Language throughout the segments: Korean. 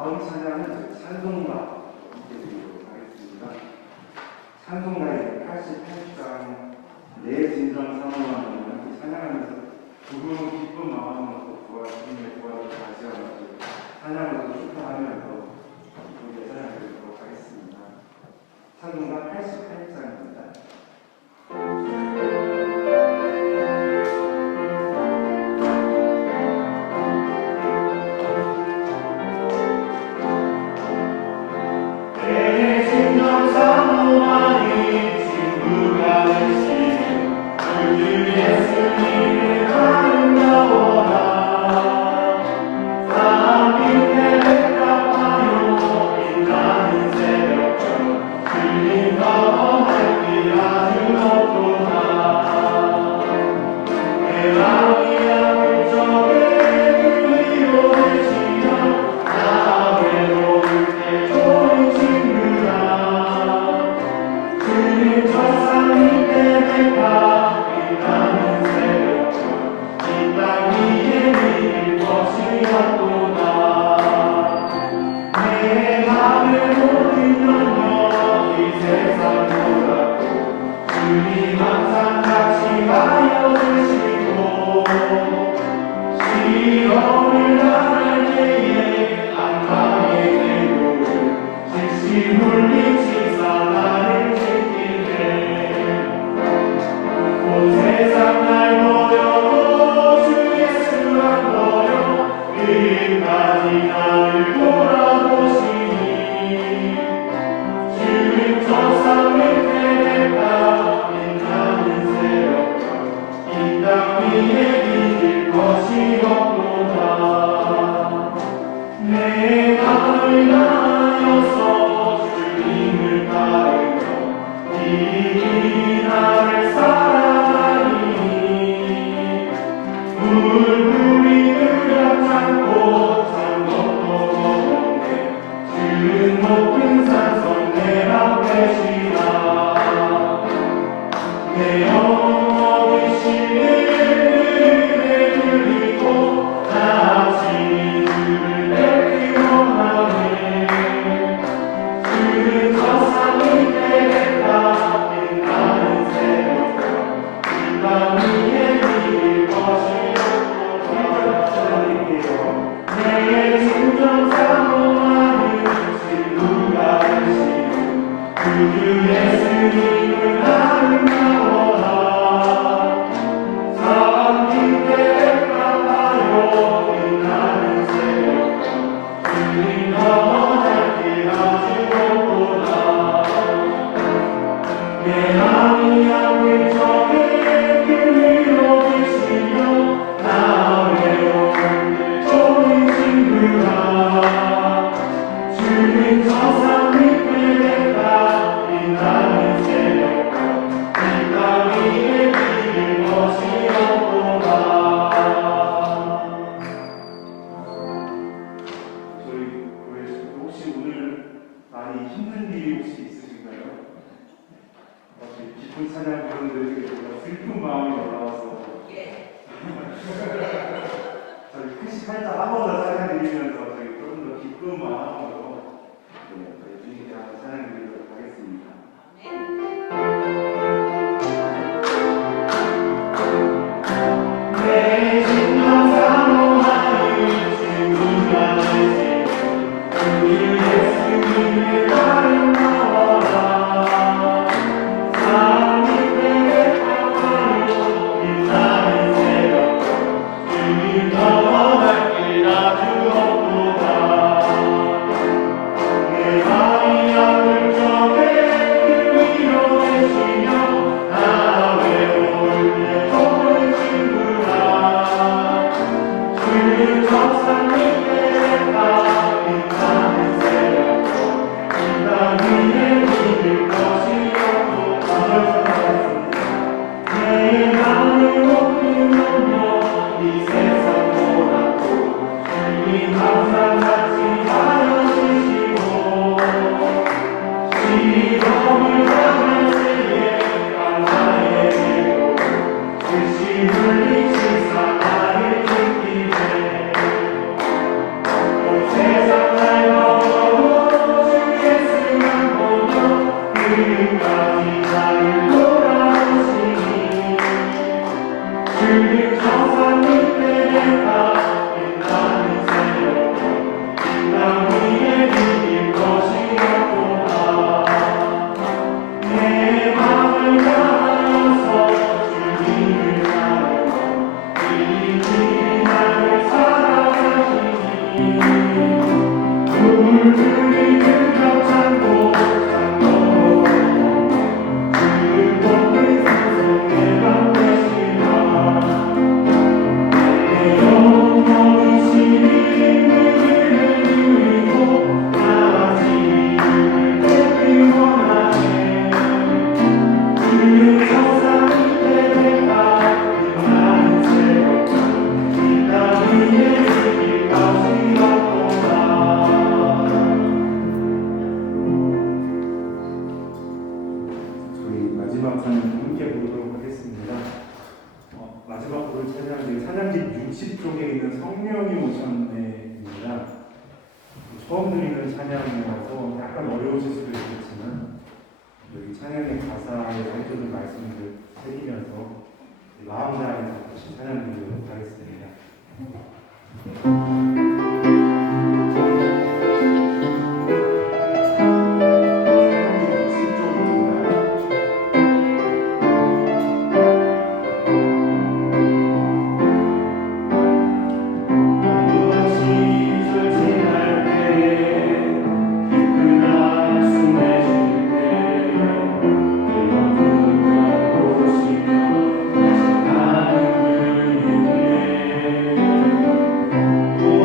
다음 찬양은 찬송가 함께 드리도록 하겠습니다. 찬송가의 88장 내 진정 사모하는 함께 찬양하면서 두분 기쁜 마음으로 주님의 구원을 다시 한번 찬양으로 축하하면서 우리의 찬양을 드리도록 하겠습니다. 찬송가 88장입니다. 저희 마지막 찬양 함께 부르도록 하겠습니다. 마지막으로 찬양집 60쪽에 있는 성령이 오셨네입니다. 처음 드리는 찬양이라서 약간 어려우실 수도 있겠지만 여기 찬양의 가사에 살펴줄 말씀을 새기면서 마음 다해 같이 찬양 드리도록 하겠습니다. 오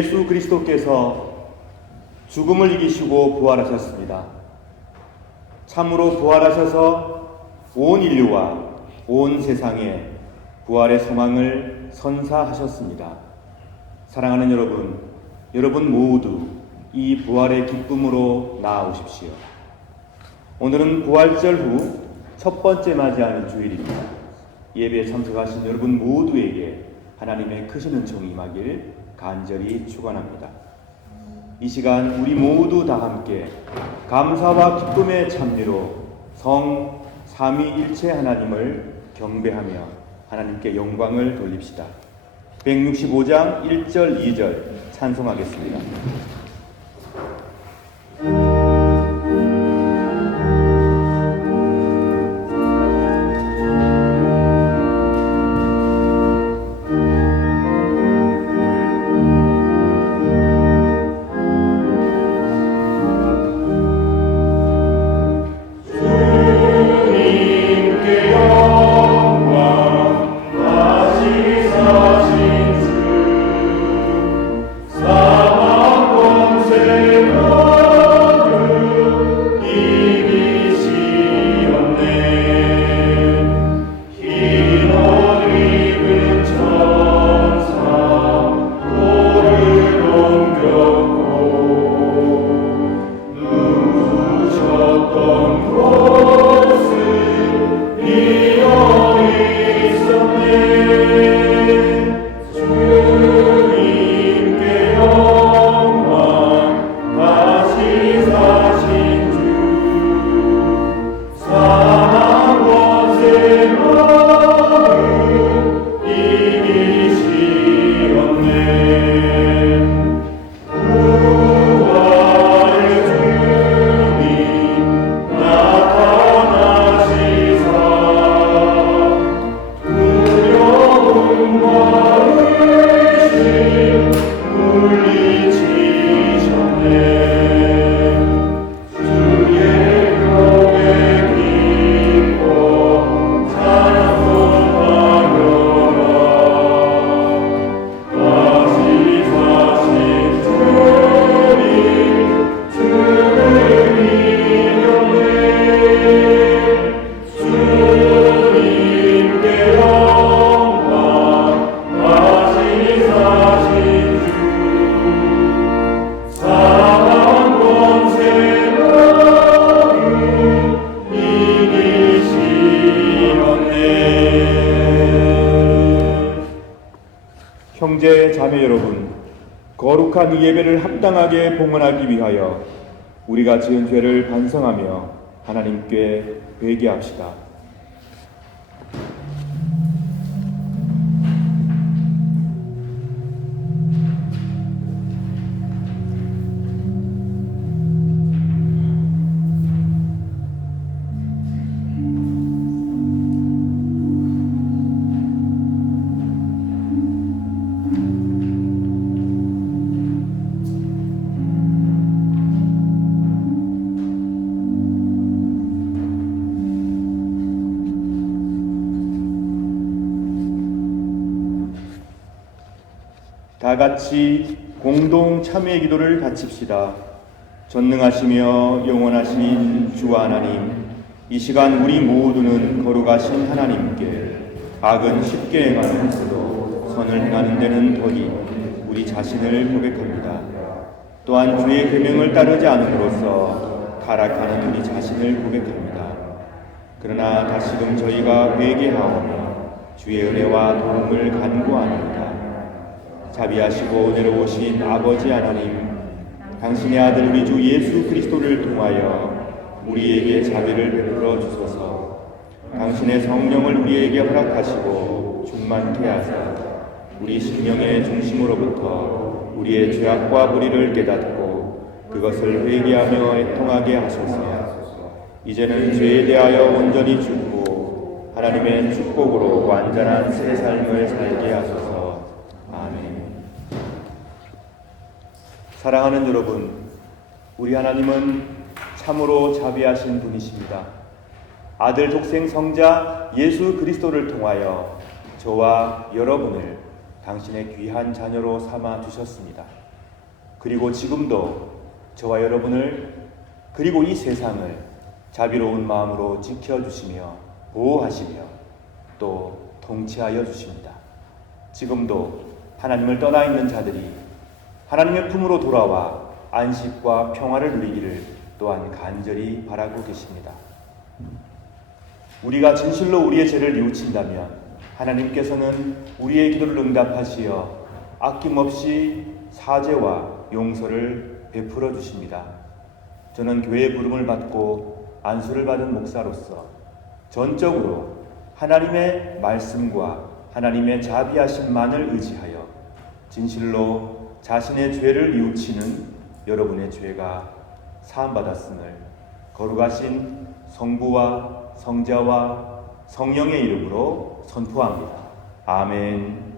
예수 그리스도께서 죽음을 이기시고 부활하셨습니다. 참으로 부활하셔서 온 인류와 온 세상에 부활의 소망을 선사하셨습니다. 사랑하는 여러분 모두 이 부활의 기쁨으로 나아오십시오. 오늘은 부활절 후 첫 번째 맞이하는 주일입니다. 예배에 참석하신 여러분 모두에게 하나님의 크신 은총이 임하길 간절히 축원합니다. 이 시간 우리 모두 다 함께 감사와 기쁨의 찬미로 성 삼위일체 하나님을 경배하며 하나님께 영광을 돌립시다. 165장 1절 2절 찬송하겠습니다. 형제 자매 여러분, 거룩한 이 예배를 합당하게 봉헌하기 위하여 우리가 지은 죄를 반성하며 하나님께 회개합시다. 다 같이 공동 참회의 기도를 바칩시다. 전능하시며 영원하신 주 하나님, 이 시간 우리 모두는 거룩하신 하나님께 악은 쉽게 행하면서도 선을 행하는 데는 더디 우리 자신을 고백합니다. 또한 주의 계명을 따르지 않음으로써 타락하는 우리 자신을 고백합니다. 그러나 다시금 저희가 회개하오며 주의 은혜와 도움을 간구합니다. 자비하시고 은혜로우신 아버지 하나님, 당신의 아들 우리 주 예수 그리스도를 통하여 우리에게 자비를 베풀어 주소서. 당신의 성령을 우리에게 허락하시고 충만케 하사 우리 심령의 중심으로부터 우리의 죄악과 불의를 깨닫고 그것을 회개하며 애통하게 하소서. 이제는 죄에 대하여 온전히 죽고 하나님의 축복으로 완전한 새 삶을 살게 하소서. 사랑하는 여러분, 우리 하나님은 참으로 자비하신 분이십니다. 아들 독생 성자 예수 그리스도를 통하여 저와 여러분을 당신의 귀한 자녀로 삼아 주셨습니다. 그리고 지금도 저와 여러분을 그리고 이 세상을 자비로운 마음으로 지켜주시며 보호하시며 또 통치하여 주십니다. 지금도 하나님을 떠나 있는 자들이 하나님의 품으로 돌아와 안식과 평화를 누리기를 또한 간절히 바라고 계십니다. 우리가 진실로 우리의 죄를 뉘우친다면 하나님께서는 우리의 기도를 응답하시어 아낌없이 사죄와 용서를 베풀어 주십니다. 저는 교회의 부름을 받고 안수를 받은 목사로서 전적으로 하나님의 말씀과 하나님의 자비하심만을 의지하여 진실로 자신의 죄를 뉘우치는 여러분의 죄가 사함받았음을 거룩하신 성부와 성자와 성령의 이름으로 선포합니다. 아멘.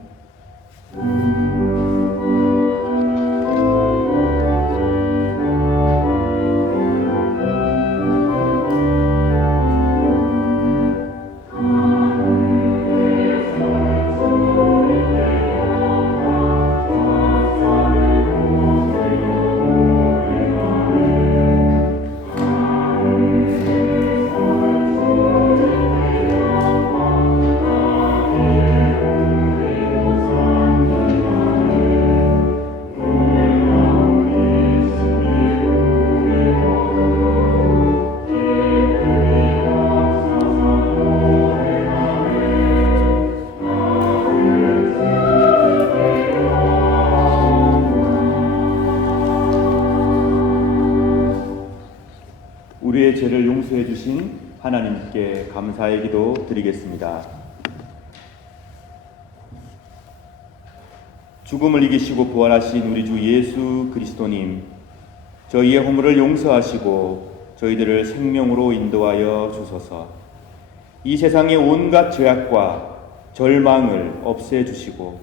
우리의 죄를 용서해 주신 하나님께 감사의 기도 드리겠습니다. 죽음을 이기시고 부활하신 우리 주 예수 그리스도님, 저희의 허물을 용서하시고 저희들을 생명으로 인도하여 주소서. 이 세상의 온갖 죄악과 절망을 없애주시고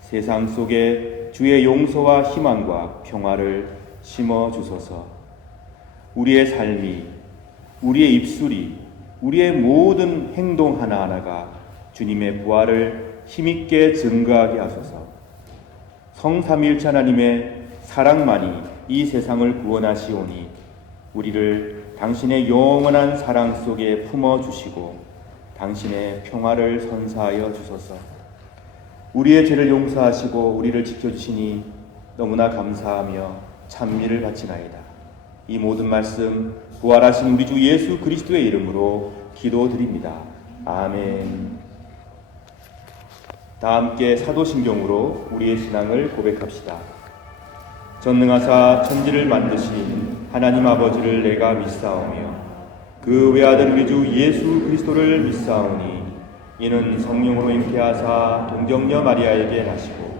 세상 속에 주의 용서와 희망과 평화를 심어 주소서. 우리의 삶이, 우리의 입술이, 우리의 모든 행동 하나하나가 주님의 부활을 힘있게 증거하게 하소서. 성삼위일체 하나님의 사랑만이 이 세상을 구원하시오니 우리를 당신의 영원한 사랑 속에 품어주시고 당신의 평화를 선사하여 주소서. 우리의 죄를 용서하시고 우리를 지켜주시니 너무나 감사하며 찬미를 바치나이다. 이 모든 말씀 부활하신 우리 주 예수 그리스도의 이름으로 기도드립니다. 아멘. 다 함께 사도신경으로 우리의 신앙을 고백합시다. 전능하사 천지를 만드신 하나님 아버지를 내가 믿사오며 그 외아들 우리 주 예수 그리스도를 믿사오니 이는 성령으로 잉태하사 동정녀 마리아에게 나시고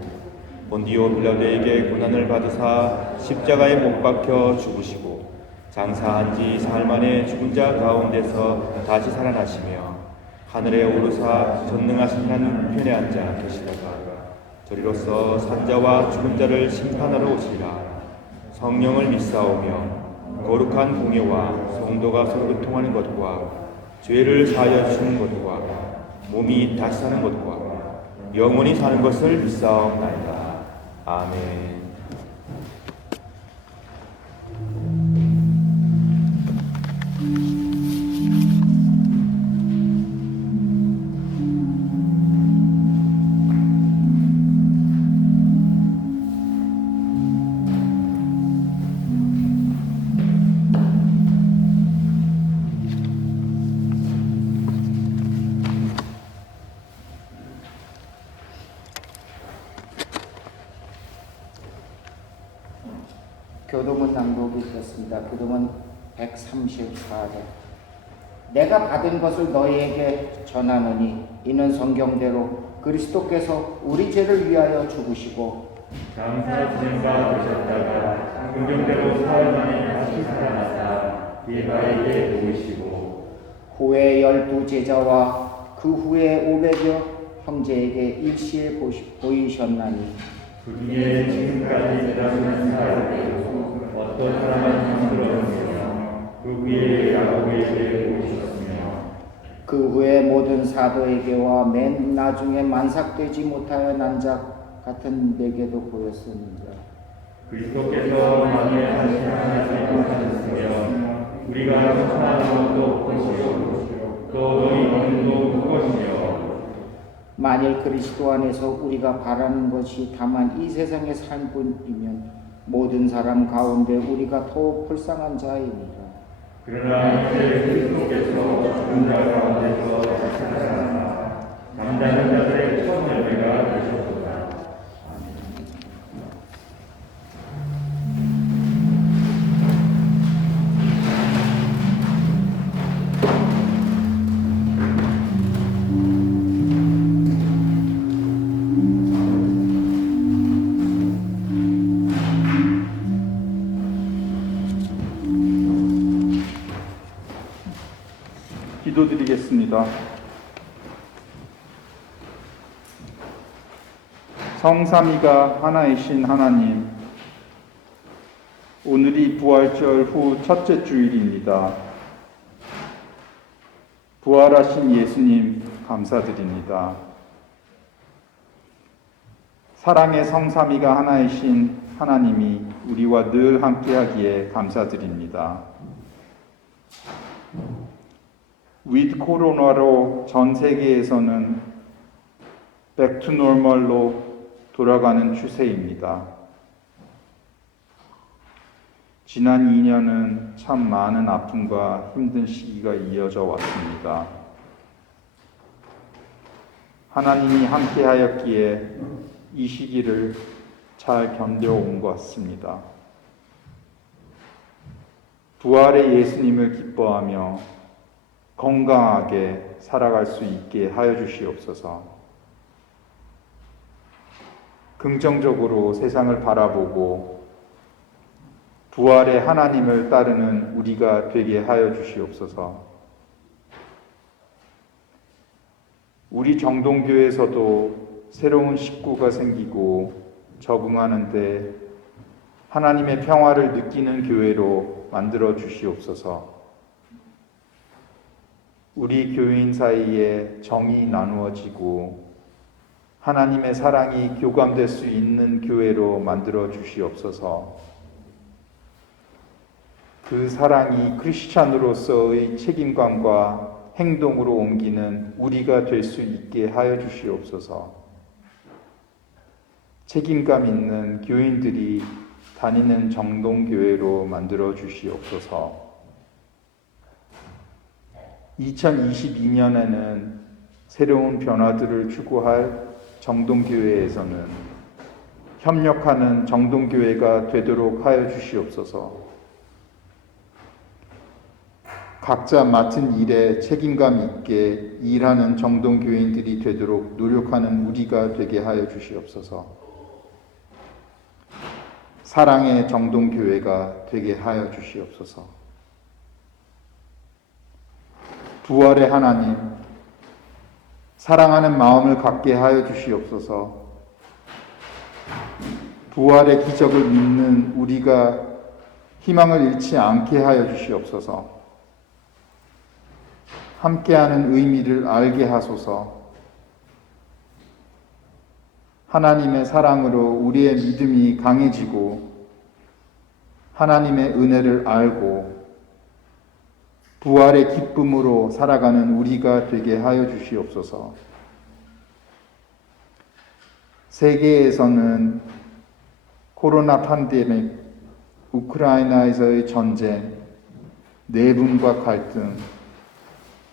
본디오 빌라도에게 고난을 받으사 십자가에 못 박혀 죽으시고 장사한 지 사흘 만에 죽은 자 가운데서 다시 살아나시며 하늘에 오르사 전능하신 하나님 우편에 앉아 계시다가 저리로서 산자와 죽은 자를 심판하러 오시리라. 성령을 믿사오며 거룩한 공예와 성도가 서로 교통하는 것과 죄를 사하여 주는 것과 몸이 다시 사는 것과 영원히 사는 것을 믿사옵나이다. 아멘. 교도문 낭독이 있겠습니다. 교도문 134대. 내가 받은 것을 너희에게 전하노니 이는 성경대로 그리스도께서 우리 죄를 위하여 죽으시고 장사 진행가 되셨다가 성경대로 사흘 만에 다시 살아나사 디바에게 보이시고 후에 12 제자와 그 후에 500여 형제에게 일시에 보이셨나니 그 중에 지금까지 일하시는 사람들도 어떤 사람은 힘들었으며 그 위에 야곱에게 보이셨으며 그 후에 모든 사도에게와 맨 나중에 만삭되지 못하여 난 자 같은 내게도 보였습니다. 그리스도께서 만유에 하신 하나님을 하셨으며 우리가 청하는 것도 그것이요 또 너희 믿음도 그것이며 만일 그리스도 안에서 우리가 바라는 것이 다만 이 세상의 삶뿐이면 모든 사람 가운데 우리가 더욱 불쌍한 자이니라. 그러나 이제 그리스도께서 죽은 자 가운데서 다시 살아나 잠자는 자들의 첫 열매가 되셨도다. 기도드리겠습니다. 성삼위가 하나이신 하나님, 오늘이 부활절 후 첫째 주일입니다. 부활하신 예수님 감사드립니다. 사랑의 성삼위가 하나이신 하나님이 우리와 늘 함께하기에 감사드립니다. 위드 코로나로 전 세계에서는 백 투 노멀로 돌아가는 추세입니다. 지난 2년은 참 많은 아픔과 힘든 시기가 이어져 왔습니다. 하나님이 함께하였기에 이 시기를 잘 견뎌온 것 같습니다. 부활의 예수님을 기뻐하며 건강하게 살아갈 수 있게 하여 주시옵소서. 긍정적으로 세상을 바라보고 부활의 하나님을 따르는 우리가 되게 하여 주시옵소서. 우리 정동교에서도 새로운 식구가 생기고 적응하는데 하나님의 평화를 느끼는 교회로 만들어 주시옵소서. 우리 교인 사이에 정이 나누어지고 하나님의 사랑이 교감될 수 있는 교회로 만들어 주시옵소서. 그 사랑이 크리스찬으로서의 책임감과 행동으로 옮기는 우리가 될 수 있게 하여 주시옵소서. 책임감 있는 교인들이 다니는 정동교회로 만들어 주시옵소서. 2022년에는 새로운 변화들을 추구할 정동교회에서는 협력하는 정동교회가 되도록 하여 주시옵소서. 각자 맡은 일에 책임감 있게 일하는 정동교인들이 되도록 노력하는 우리가 되게 하여 주시옵소서. 사랑의 정동교회가 되게 하여 주시옵소서. 부활의 하나님, 사랑하는 마음을 갖게 하여 주시옵소서. 부활의 기적을 믿는 우리가 희망을 잃지 않게 하여 주시옵소서. 함께하는 의미를 알게 하소서. 하나님의 사랑으로 우리의 믿음이 강해지고 하나님의 은혜를 알고 부활의 기쁨으로 살아가는 우리가 되게 하여 주시옵소서. 세계에서는 코로나 팬데믹, 우크라이나에서의 전쟁, 내분과 갈등,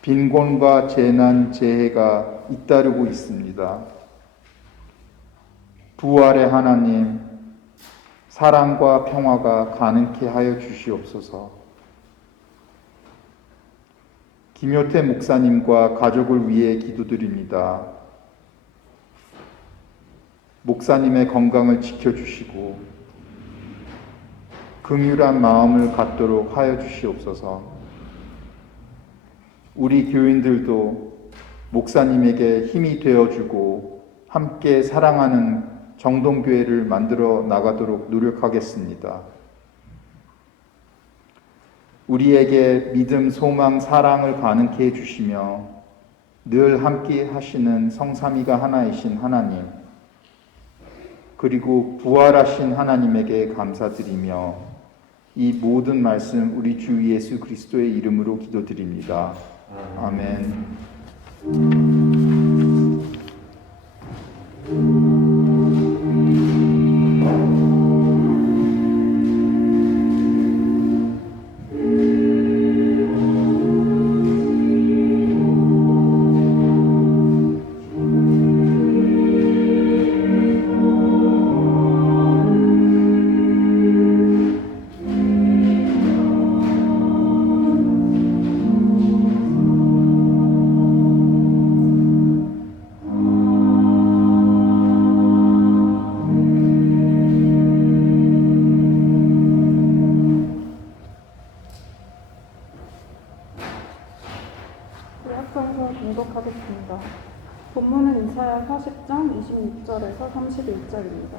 빈곤과 재난, 재해가 잇따르고 있습니다. 부활의 하나님, 사랑과 평화가 가능케 하여 주시옵소서. 김효태 목사님과 가족을 위해 기도드립니다. 목사님의 건강을 지켜주시고 긍휼한 마음을 갖도록 하여 주시옵소서. 우리 교인들도 목사님에게 힘이 되어주고 함께 사랑하는 정동교회를 만들어 나가도록 노력하겠습니다. 우리에게 믿음, 소망, 사랑을 가능케 해주시며 늘 함께 하시는 성삼위가 하나이신 하나님, 그리고 부활하신 하나님에게 감사드리며 이 모든 말씀 우리 주 예수 그리스도의 이름으로 기도드립니다. 아멘. 요약해서 공독하겠습니다. 본문은 이사야 40장 26절에서 31절입니다.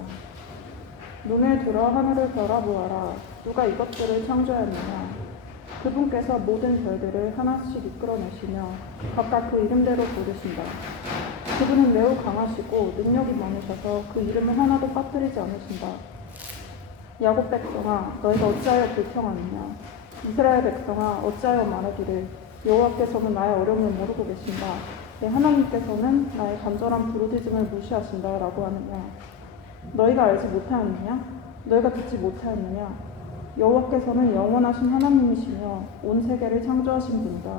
눈을 들어 하늘을 바라보아라. 누가 이것들을 창조하였느냐. 그분께서 모든 별들을 하나씩 이끌어내시며 각각 그 이름대로 부르신다. 그분은 매우 강하시고 능력이 많으셔서 그 이름을 하나도 빠뜨리지 않으신다. 야곱 백성아, 너희가 어찌하여 불평하느냐. 이스라엘 백성아, 어찌하여 말하기를 여호와께서는 나의 어려움을 모르고 계신다. 내 하나님께서는 나의 간절한 부르짖음을 무시하신다 라고 하느냐. 너희가 알지 못하였느냐? 너희가 듣지 못하였느냐? 여호와께서는 영원하신 하나님이시며 온 세계를 창조하신 분이다.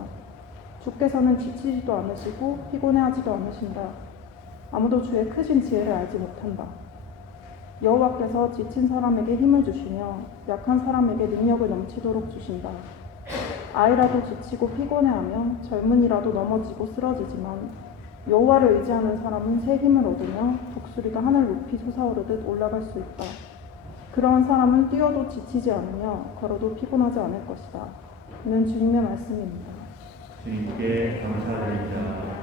주께서는 지치지도 않으시고 피곤해하지도 않으신다. 아무도 주의 크신 지혜를 알지 못한다. 여호와께서 지친 사람에게 힘을 주시며 약한 사람에게 능력을 넘치도록 주신다. 아이라도 지치고 피곤해하며 젊은이라도 넘어지고 쓰러지지만 여호와를 의지하는 사람은 새 힘을 얻으며 독수리가 하늘 높이 솟아오르듯 올라갈 수 있다. 그러한 사람은 뛰어도 지치지 않으며 걸어도 피곤하지 않을 것이다. 이는 주님의 말씀입니다. 주님께 감사드립니다.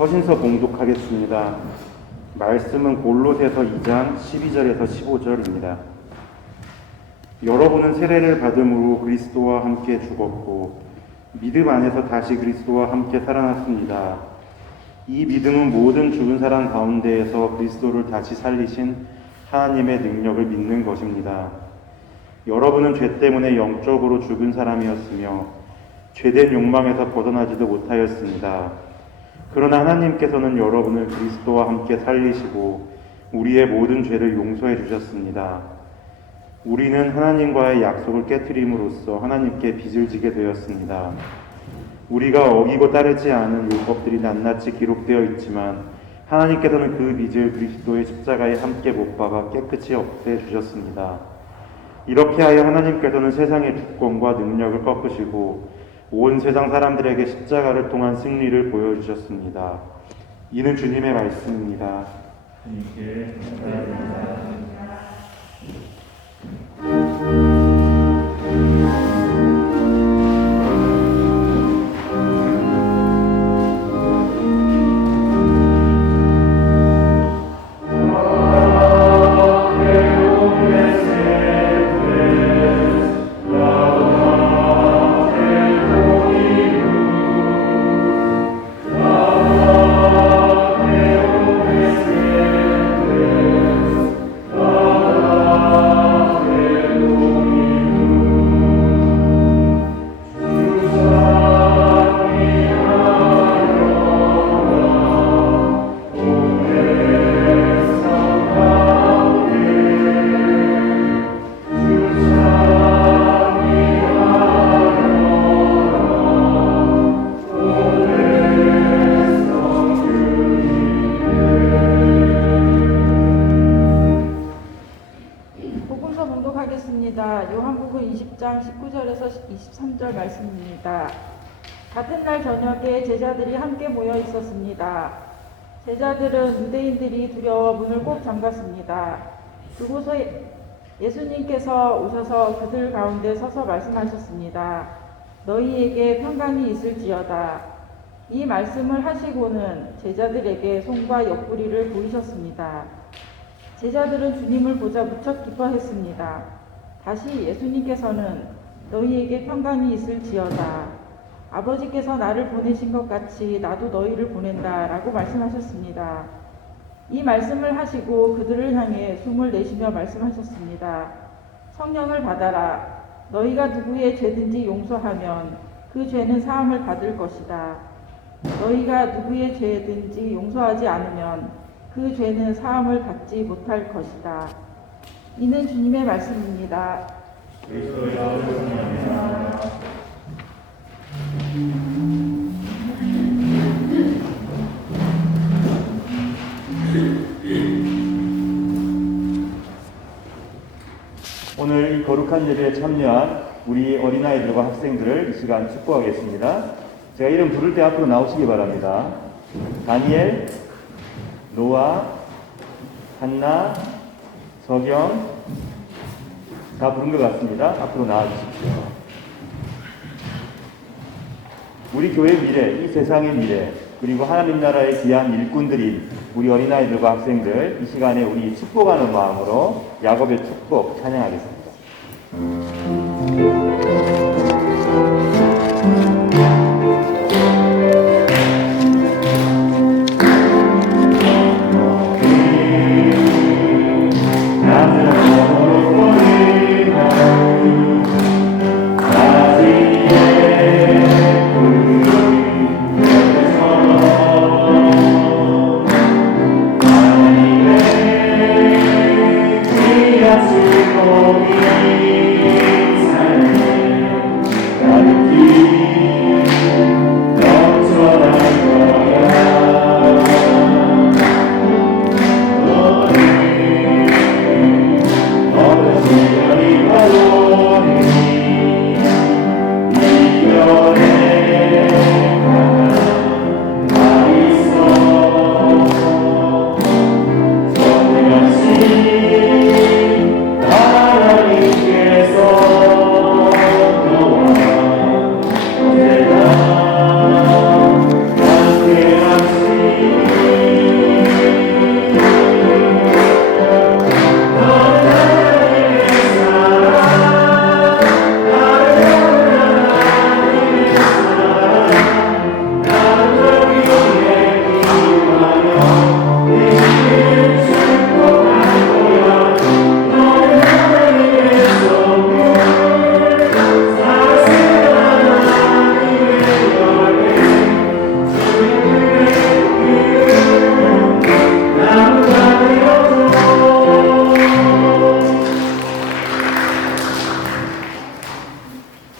서신서 봉독하겠습니다. 말씀은 골로새서 2장 12절에서 15절입니다. 여러분은 세례를 받음으로 그리스도와 함께 죽었고 믿음 안에서 다시 그리스도와 함께 살아났습니다. 이 믿음은 모든 죽은 사람 가운데에서 그리스도를 다시 살리신 하나님의 능력을 믿는 것입니다. 여러분은 죄 때문에 영적으로 죽은 사람이었으며 죄된 욕망에서 벗어나지도 못하였습니다. 그러나 하나님께서는 여러분을 그리스도와 함께 살리시고 우리의 모든 죄를 용서해 주셨습니다. 우리는 하나님과의 약속을 깨트림으로써 하나님께 빚을 지게 되었습니다. 우리가 어기고 따르지 않은 율법들이 낱낱이 기록되어 있지만 하나님께서는 그 빚을 그리스도의 십자가에 함께 못 박아 깨끗이 없애 주셨습니다. 이렇게 하여 하나님께서는 세상의 주권과 능력을 꺾으시고 온 세상 사람들에게 십자가를 통한 승리를 보여주셨습니다. 이는 주님의 말씀입니다. 주님께 감사드립니다. 요한복음 20장 19절에서 23절 말씀입니다. 같은 날 저녁에 제자들이 함께 모여 있었습니다. 제자들은 유대인들이 두려워 문을 꼭 잠갔습니다. 그곳에 예수님께서 오셔서 그들 가운데 서서 말씀하셨습니다. 너희에게 평강이 있을지어다. 이 말씀을 하시고는 제자들에게 손과 옆구리를 보이셨습니다. 제자들은 주님을 보자 무척 기뻐했습니다. 다시 예수님께서는 너희에게 평강이 있을지어다. 아버지께서 나를 보내신 것 같이 나도 너희를 보낸다 라고 말씀하셨습니다. 이 말씀을 하시고 그들을 향해 숨을 내쉬며 말씀하셨습니다. 성령을 받아라. 너희가 누구의 죄든지 용서하면 그 죄는 사함을 받을 것이다. 너희가 누구의 죄든지 용서하지 않으면 그 죄는 사함을 받지 못할 것이다. 이는 주님의 말씀입니다. 그리스도여 승리합니다. 오늘 이 거룩한 예배에 참여한 우리 어린아이들과 학생들을 이 시간 축복하겠습니다. 제가 이름 부를 때 앞으로 나오시기 바랍니다. 다니엘, 노아, 한나, 서경 다 부른 것 같습니다. 앞으로 나와주십시오. 우리 교회의 미래, 이 세상의 미래, 그리고 하나님 나라의 귀한 일꾼들인 우리 어린아이들과 학생들 이 시간에 우리 축복하는 마음으로 야곱의 축복 찬양하겠습니다.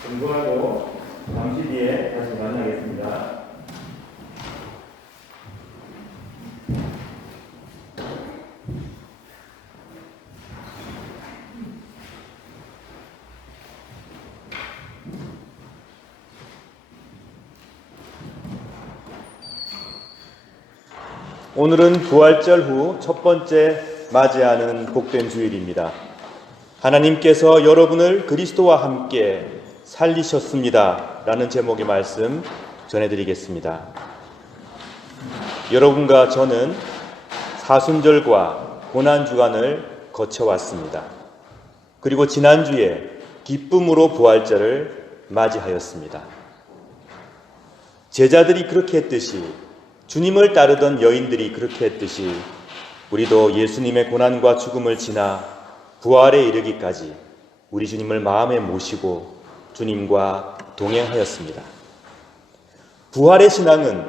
공부하고 잠시 뒤에 다시 만나겠습니다. 오늘은 부활절 후 첫 번째 맞이하는 복된 주일입니다. 하나님께서 여러분을 그리스도와 함께 살리셨습니다. 라는 제목의 말씀 전해드리겠습니다. 여러분과 저는 사순절과 고난주간을 거쳐왔습니다. 그리고 지난주에 기쁨으로 부활절을 맞이하였습니다. 제자들이 그렇게 했듯이, 주님을 따르던 여인들이 그렇게 했듯이 우리도 예수님의 고난과 죽음을 지나 부활에 이르기까지 우리 주님을 마음에 모시고 주님과 동행하였습니다. 부활의 신앙은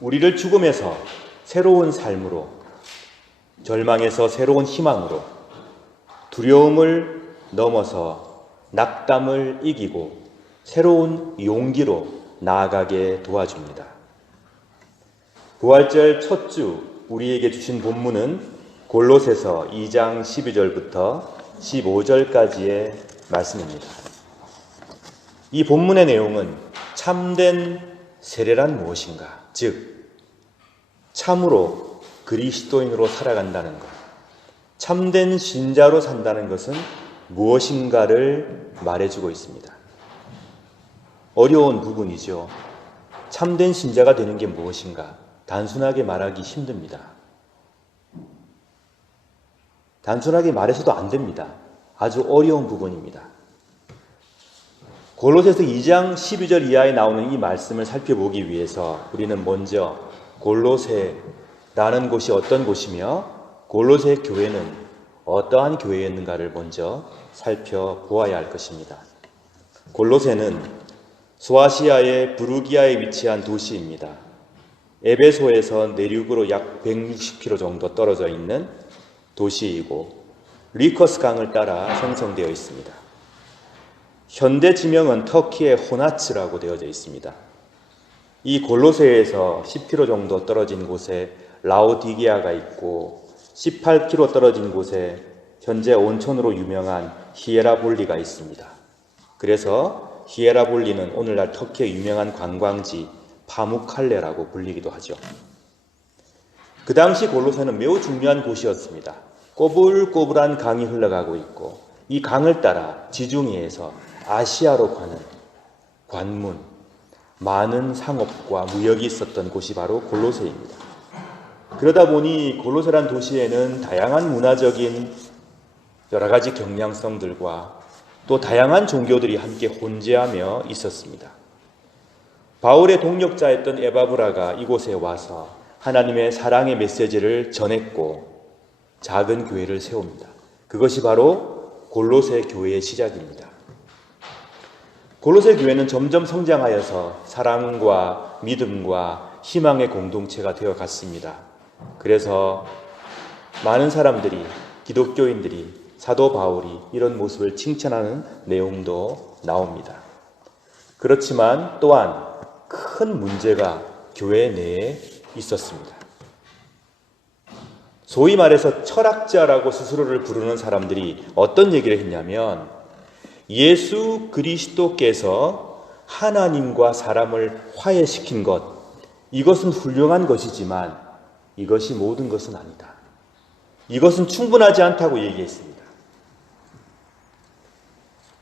우리를 죽음에서 새로운 삶으로, 절망에서 새로운 희망으로, 두려움을 넘어서 낙담을 이기고 새로운 용기로 나아가게 도와줍니다. 부활절 첫 주 우리에게 주신 본문은 골로새서 2장 12절부터 15절까지의 말씀입니다. 이 본문의 내용은 참된 세례란 무엇인가, 즉 참으로 그리스도인으로 살아간다는 것, 참된 신자로 산다는 것은 무엇인가를 말해주고 있습니다. 어려운 부분이죠. 참된 신자가 되는 게 무엇인가? 단순하게 말하기 힘듭니다. 단순하게 말해서도 안 됩니다. 아주 어려운 부분입니다. 골로새서 2장 12절 이하에 나오는 이 말씀을 살펴보기 위해서 우리는 먼저 골로새라는 곳이 어떤 곳이며 골로새 교회는 어떠한 교회였는가를 먼저 살펴보아야 할 것입니다. 골로새는 소아시아의 부르기아에 위치한 도시입니다. 에베소에서 내륙으로 약 160km 정도 떨어져 있는 도시이고 리커스 강을 따라 형성되어 있습니다. 현대 지명은 터키의 호나츠라고 되어져 있습니다. 이 골로새에서 10km 정도 떨어진 곳에 라오디게아가 있고 18km 떨어진 곳에 현재 온천으로 유명한 히에라볼리가 있습니다. 그래서 히에라볼리는 오늘날 터키의 유명한 관광지 파무칼레라고 불리기도 하죠. 그 당시 골로새는 매우 중요한 곳이었습니다. 꼬불꼬불한 강이 흘러가고 있고 이 강을 따라 지중해에서 아시아로 가는 관문, 많은 상업과 무역이 있었던 곳이 바로 골로새입니다. 그러다 보니 골로새란 도시에는 다양한 문화적인 여러 가지 경향성들과 또 다양한 종교들이 함께 혼재하며 있었습니다. 바울의 동역자였던 에바브라가 이곳에 와서 하나님의 사랑의 메시지를 전했고 작은 교회를 세웁니다. 그것이 바로 골로새 교회의 시작입니다. 골로새 교회는 점점 성장하여서 사랑과 믿음과 희망의 공동체가 되어 갔습니다. 그래서 많은 사람들이, 기독교인들이 사도 바울이 이런 모습을 칭찬하는 내용도 나옵니다. 그렇지만 또한 큰 문제가 교회 내에 있었습니다. 소위 말해서 철학자라고 스스로를 부르는 사람들이 어떤 얘기를 했냐면 예수 그리스도께서 하나님과 사람을 화해시킨 것, 이것은 훌륭한 것이지만 이것이 모든 것은 아니다. 이것은 충분하지 않다고 얘기했습니다.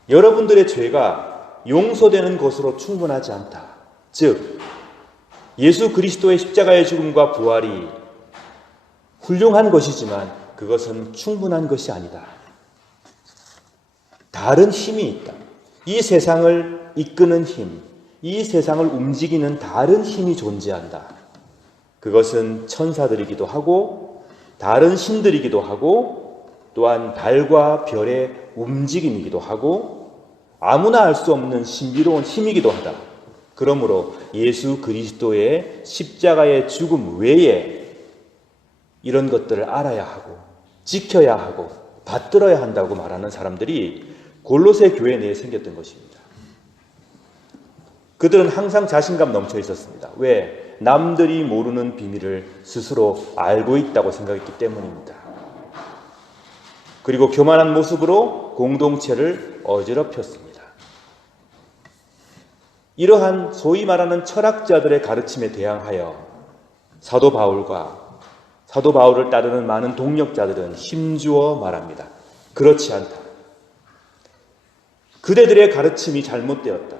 여러분들의 죄가 용서되는 것으로 충분하지 않다. 즉, 예수 그리스도의 십자가의 죽음과 부활이 훌륭한 것이지만 그것은 충분한 것이 아니다. 다른 힘이 있다. 이 세상을 이끄는 힘, 이 세상을 움직이는 다른 힘이 존재한다. 그것은 천사들이기도 하고 다른 신들이기도 하고 또한 달과 별의 움직임이기도 하고 아무나 알 수 없는 신비로운 힘이기도 하다. 그러므로 예수 그리스도의 십자가의 죽음 외에 이런 것들을 알아야 하고 지켜야 하고 받들어야 한다고 말하는 사람들이 골로새 교회 내에 생겼던 것입니다. 그들은 항상 자신감 넘쳐 있었습니다. 왜? 남들이 모르는 비밀을 스스로 알고 있다고 생각했기 때문입니다. 그리고 교만한 모습으로 공동체를 어지럽혔습니다. 이러한 소위 말하는 철학자들의 가르침에 대항하여 사도 바울을 따르는 많은 동역자들은 힘주어 말합니다. 그렇지 않다. 그대들의 가르침이 잘못되었다.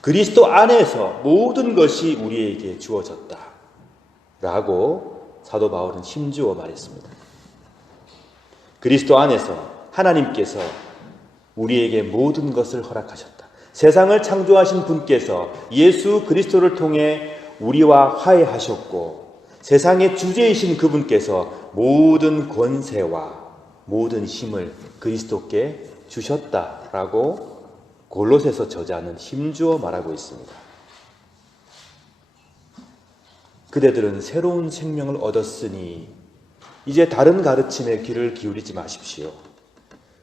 그리스도 안에서 모든 것이 우리에게 주어졌다. 라고 사도 바울은 힘주어 말했습니다. 그리스도 안에서 하나님께서 우리에게 모든 것을 허락하셨다. 세상을 창조하신 분께서 예수 그리스도를 통해 우리와 화해하셨고 세상의 주제이신 그분께서 모든 권세와 모든 힘을 그리스도께 주셨다라고 골로새서 저자는 힘주어 말하고 있습니다. 그대들은 새로운 생명을 얻었으니 이제 다른 가르침에 귀를 기울이지 마십시오.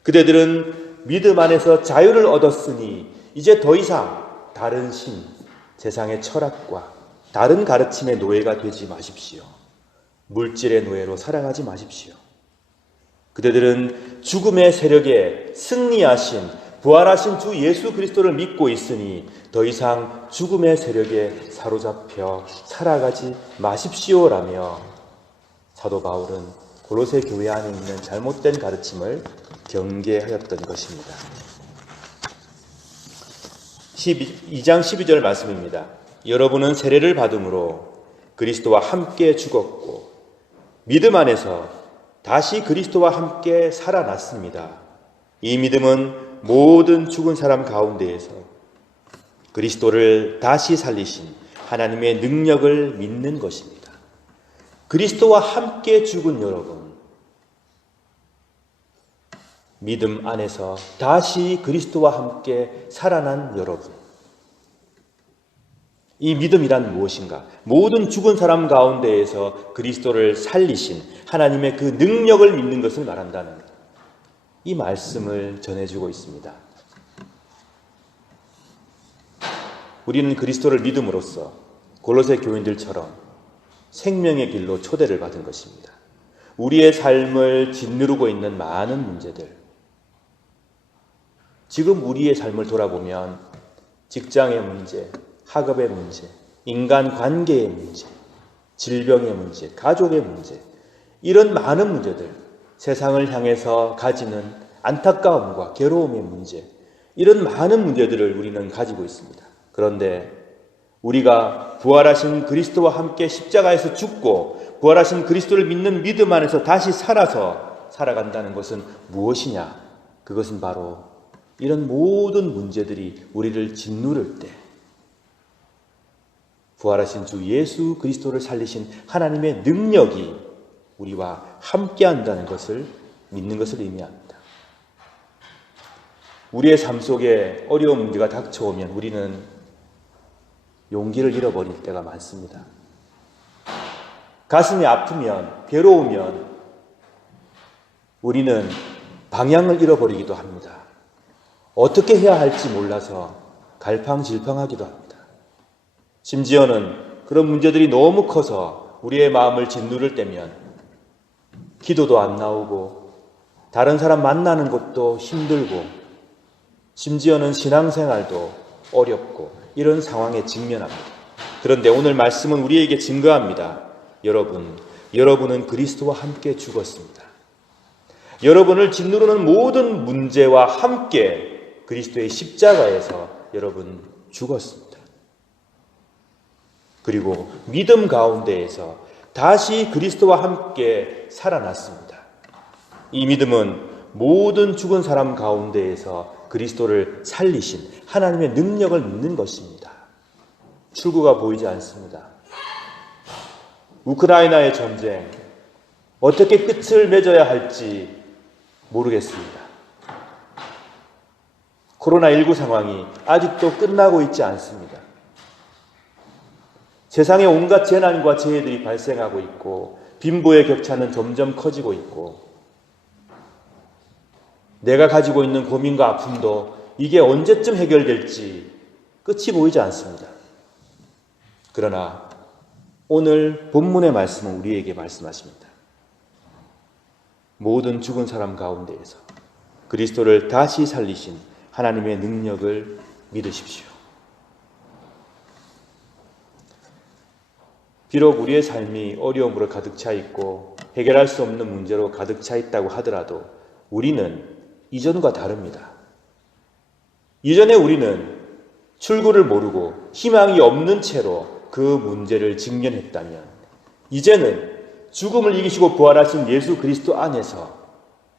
그대들은 믿음 안에서 자유를 얻었으니 이제 더 이상 다른 신, 세상의 철학과 다른 가르침의 노예가 되지 마십시오. 물질의 노예로 살아가지 마십시오. 그대들은 죽음의 세력에 승리하신 부활하신 주 예수 그리스도를 믿고 있으니 더 이상 죽음의 세력에 사로잡혀 살아가지 마십시오라며 사도 바울은 골로새 교회 안에 있는 잘못된 가르침을 경계하였던 것입니다. 2장 12절 말씀입니다. 여러분은 세례를 받음으로 그리스도와 함께 죽었고 믿음 안에서 다시 그리스도와 함께 살아났습니다. 이 믿음은 모든 죽은 사람 가운데에서 그리스도를 다시 살리신 하나님의 능력을 믿는 것입니다. 그리스도와 함께 죽은 여러분, 믿음 안에서 다시 그리스도와 함께 살아난 여러분, 이 믿음이란 무엇인가? 모든 죽은 사람 가운데에서 그리스도를 살리신 하나님의 그 능력을 믿는 것을 말한다는 이 말씀을 전해주고 있습니다. 우리는 그리스도를 믿음으로써 골로새 교인들처럼 생명의 길로 초대를 받은 것입니다. 우리의 삶을 짓누르고 있는 많은 문제들, 지금 우리의 삶을 돌아보면 직장의 문제, 학업의 문제, 인간관계의 문제, 질병의 문제, 가족의 문제, 이런 많은 문제들, 세상을 향해서 가지는 안타까움과 괴로움의 문제, 이런 많은 문제들을 우리는 가지고 있습니다. 그런데 우리가 부활하신 그리스도와 함께 십자가에서 죽고 부활하신 그리스도를 믿는 믿음 안에서 다시 살아서 살아간다는 것은 무엇이냐? 그것은 바로 이런 모든 문제들이 우리를 짓누를 때 부활하신 주 예수 그리스도를 살리신 하나님의 능력이 우리와 함께한다는 것을 믿는 것을 의미합니다. 우리의 삶 속에 어려운 문제가 닥쳐오면 우리는 용기를 잃어버릴 때가 많습니다. 가슴이 아프면, 괴로우면 우리는 방향을 잃어버리기도 합니다. 어떻게 해야 할지 몰라서 갈팡질팡하기도 합니다. 심지어는 그런 문제들이 너무 커서 우리의 마음을 짓누를 때면 기도도 안 나오고 다른 사람 만나는 것도 힘들고 심지어는 신앙생활도 어렵고 이런 상황에 직면합니다. 그런데 오늘 말씀은 우리에게 증거합니다. 여러분은 그리스도와 함께 죽었습니다. 여러분을 짓누르는 모든 문제와 함께 그리스도의 십자가에서 여러분 죽었습니다. 그리고 믿음 가운데에서 다시 그리스도와 함께 살아났습니다. 이 믿음은 모든 죽은 사람 가운데에서 그리스도를 살리신 하나님의 능력을 믿는 것입니다. 출구가 보이지 않습니다. 우크라이나의 전쟁, 어떻게 끝을 맺어야 할지 모르겠습니다. 코로나19 상황이 아직도 끝나고 있지 않습니다. 세상에 온갖 재난과 재해들이 발생하고 있고 빈부의 격차는 점점 커지고 있고 내가 가지고 있는 고민과 아픔도 이게 언제쯤 해결될지 끝이 보이지 않습니다. 그러나 오늘 본문의 말씀은 우리에게 말씀하십니다. 모든 죽은 사람 가운데에서 그리스도를 다시 살리신 하나님의 능력을 믿으십시오. 비록 우리의 삶이 어려움으로 가득 차 있고 해결할 수 없는 문제로 가득 차 있다고 하더라도 우리는 이전과 다릅니다. 이전에 우리는 출구를 모르고 희망이 없는 채로 그 문제를 직면했다면 이제는 죽음을 이기시고 부활하신 예수 그리스도 안에서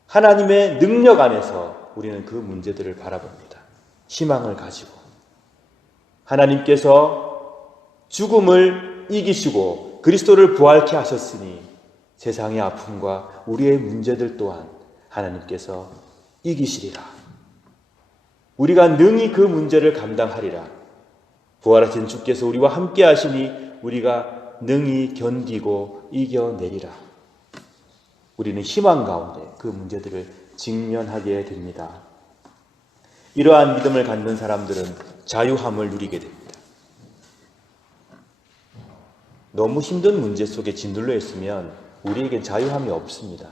하나님의 능력 안에서 우리는 그 문제들을 바라봅니다. 희망을 가지고 하나님께서 죽음을 이기시고 그리스도를 부활케 하셨으니 세상의 아픔과 우리의 문제들 또한 하나님께서 이기시리라. 우리가 능히 그 문제를 감당하리라. 부활하신 주께서 우리와 함께 하시니 우리가 능히 견디고 이겨내리라. 우리는 희망 가운데 그 문제들을 직면하게 됩니다. 이러한 믿음을 갖는 사람들은 자유함을 누리게 됩니다. 너무 힘든 문제 속에 짓눌려 있으면 우리에겐 자유함이 없습니다.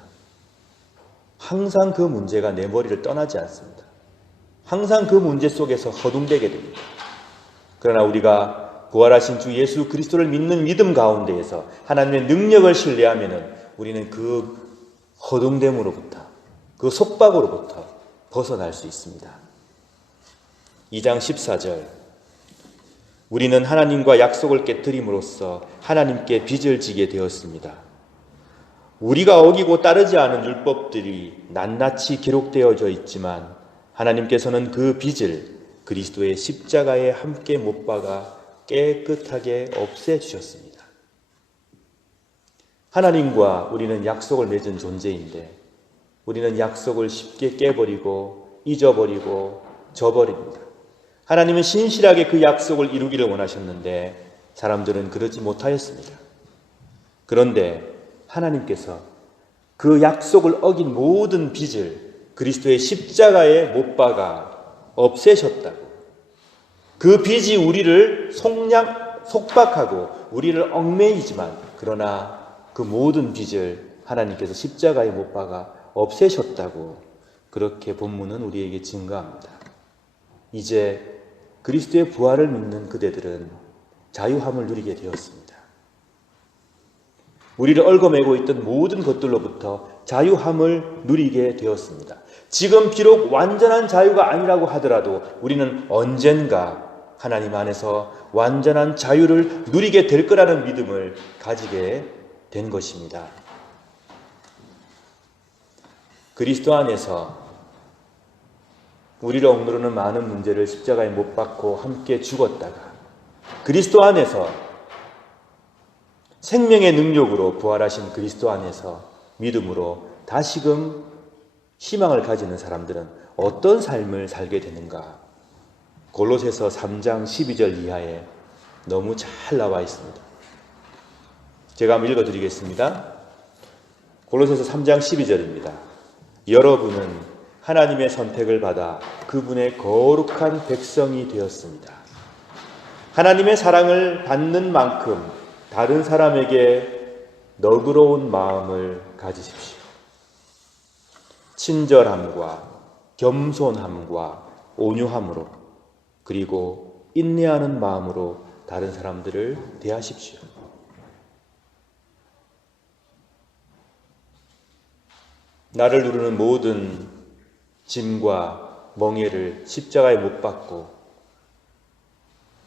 항상 그 문제가 내 머리를 떠나지 않습니다. 항상 그 문제 속에서 허둥대게 됩니다. 그러나 우리가 부활하신 주 예수 그리스도를 믿는 믿음 가운데에서 하나님의 능력을 신뢰하면 우리는 그 허둥됨으로부터 그 속박으로부터 벗어날 수 있습니다. 2장 14절 우리는 하나님과 약속을 깨뜨림으로써 하나님께 빚을 지게 되었습니다. 우리가 어기고 따르지 않은 율법들이 낱낱이 기록되어져 있지만 하나님께서는 그 빚을 그리스도의 십자가에 함께 못 박아 깨끗하게 없애주셨습니다. 하나님과 우리는 약속을 맺은 존재인데 우리는 약속을 쉽게 깨버리고 잊어버리고 저버립니다. 하나님은 신실하게 그 약속을 이루기를 원하셨는데 사람들은 그러지 못하였습니다. 그런데 하나님께서 그 약속을 어긴 모든 빚을 그리스도의 십자가에 못 박아 없애셨다고. 그 빚이 우리를 속박하고 우리를 얽매이지만 그러나 그 모든 빚을 하나님께서 십자가에 못 박아 없애셨다고 그렇게 본문은 우리에게 증거합니다. 이제 그리스도의 부활을 믿는 그대들은 자유함을 누리게 되었습니다. 우리를 얽어매고 있던 모든 것들로부터 자유함을 누리게 되었습니다. 지금 비록 완전한 자유가 아니라고 하더라도 우리는 언젠가 하나님 안에서 완전한 자유를 누리게 될 거라는 믿음을 가지게 된 것입니다. 그리스도 안에서 우리를 억누르는 많은 문제를 십자가에 못 박고 함께 죽었다가 그리스도 안에서 생명의 능력으로 부활하신 그리스도 안에서 믿음으로 다시금 희망을 가지는 사람들은 어떤 삶을 살게 되는가? 골로새서 3장 12절 이하에 너무 잘 나와 있습니다. 제가 한번 읽어드리겠습니다. 골로새서 3장 12절입니다. 여러분은 하나님의 선택을 받아 그분의 거룩한 백성이 되었습니다. 하나님의 사랑을 받는 만큼 다른 사람에게 너그러운 마음을 가지십시오. 친절함과 겸손함과 온유함으로 그리고 인내하는 마음으로 다른 사람들을 대하십시오. 나를 누르는 모든 짐과 멍에를 십자가에 못 박고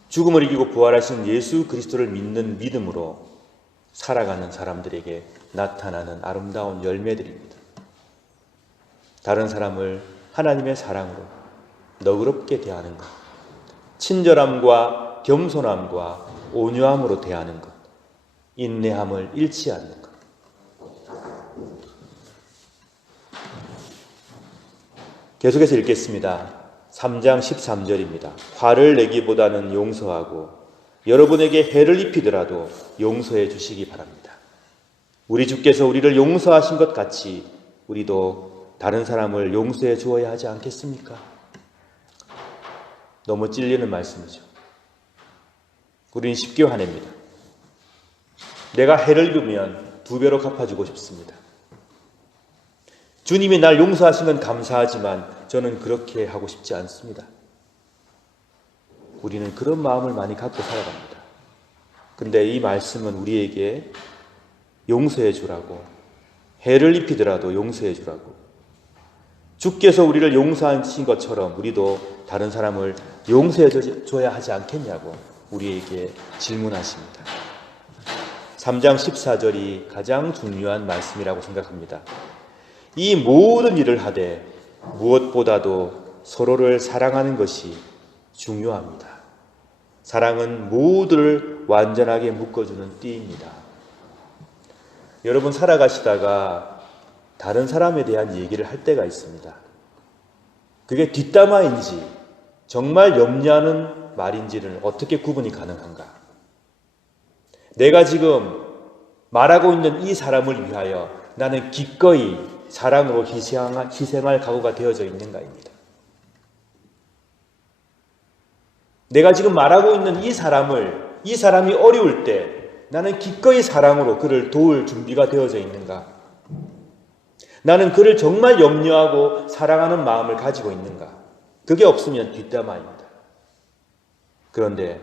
죽음을 이기고 부활하신 예수 그리스도를 믿는 믿음으로 살아가는 사람들에게 나타나는 아름다운 열매들입니다. 다른 사람을 하나님의 사랑으로 너그럽게 대하는 것, 친절함과 겸손함과 온유함으로 대하는 것, 인내함을 잃지 않는 것. 계속해서 읽겠습니다. 3장 13절입니다. 화를 내기보다는 용서하고 여러분에게 해를 입히더라도 용서해 주시기 바랍니다. 우리 주께서 우리를 용서하신 것 같이 우리도 다른 사람을 용서해 주어야 하지 않겠습니까? 너무 찔리는 말씀이죠. 우리는 쉽게 화냅니다. 내가 해를 입으면 2배로 갚아주고 싶습니다. 주님이 날 용서하신 건 감사하지만 저는 그렇게 하고 싶지 않습니다. 우리는 그런 마음을 많이 갖고 살아갑니다. 근데 이 말씀은 우리에게 용서해 주라고, 해를 입히더라도 용서해 주라고, 주께서 우리를 용서하신 것처럼 우리도 다른 사람을 용서해 줘야 하지 않겠냐고 우리에게 질문하십니다. 3장 14절이 가장 중요한 말씀이라고 생각합니다. 이 모든 일을 하되 무엇보다도 서로를 사랑하는 것이 중요합니다. 사랑은 모두를 완전하게 묶어주는 띠입니다. 여러분 살아가시다가 다른 사람에 대한 얘기를 할 때가 있습니다. 그게 뒷담화인지 정말 염려하는 말인지를 어떻게 구분이 가능한가? 내가 지금 말하고 있는 이 사람을 위하여 나는 기꺼이 사랑으로 희생할 각오가 되어져 있는가입니다. 내가 지금 말하고 있는 이 사람이 어려울 때 나는 기꺼이 사랑으로 그를 도울 준비가 되어져 있는가? 나는 그를 정말 염려하고 사랑하는 마음을 가지고 있는가? 그게 없으면 뒷담화입니다. 그런데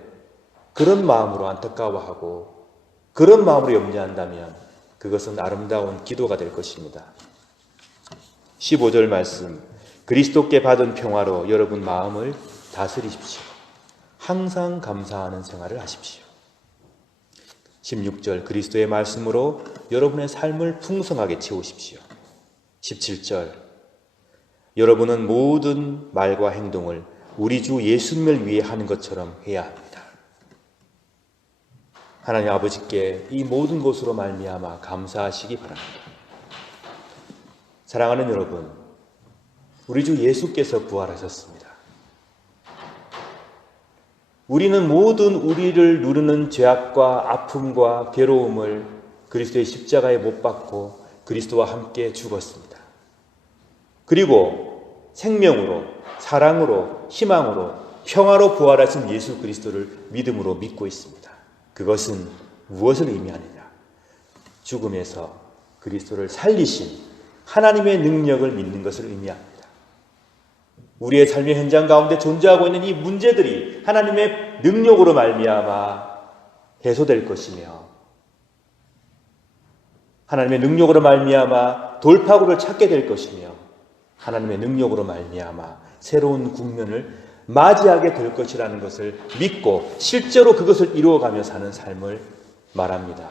그런 마음으로 안타까워하고 그런 마음으로 염려한다면 그것은 아름다운 기도가 될 것입니다. 15절 말씀, 그리스도께 받은 평화로 여러분 마음을 다스리십시오. 항상 감사하는 생활을 하십시오. 16절 그리스도의 말씀으로 여러분의 삶을 풍성하게 채우십시오. 17절 여러분은 모든 말과 행동을 우리 주 예수님을 위해 하는 것처럼 해야 합니다. 하나님 아버지께 이 모든 것으로 말미암아 감사하시기 바랍니다. 사랑하는 여러분, 우리 주 예수께서 부활하셨습니다. 우리는 모든 우리를 누르는 죄악과 아픔과 괴로움을 그리스도의 십자가에 못 박고 그리스도와 함께 죽었습니다. 그리고 생명으로, 사랑으로, 희망으로, 평화로 부활하신 예수 그리스도를 믿음으로 믿고 있습니다. 그것은 무엇을 의미하느냐? 죽음에서 그리스도를 살리신 하나님의 능력을 믿는 것을 의미합니다. 우리의 삶의 현장 가운데 존재하고 있는 이 문제들이 하나님의 능력으로 말미암아 해소될 것이며 하나님의 능력으로 말미암아 돌파구를 찾게 될 것이며 하나님의 능력으로 말미암아 새로운 국면을 맞이하게 될 것이라는 것을 믿고 실제로 그것을 이루어가며 사는 삶을 말합니다.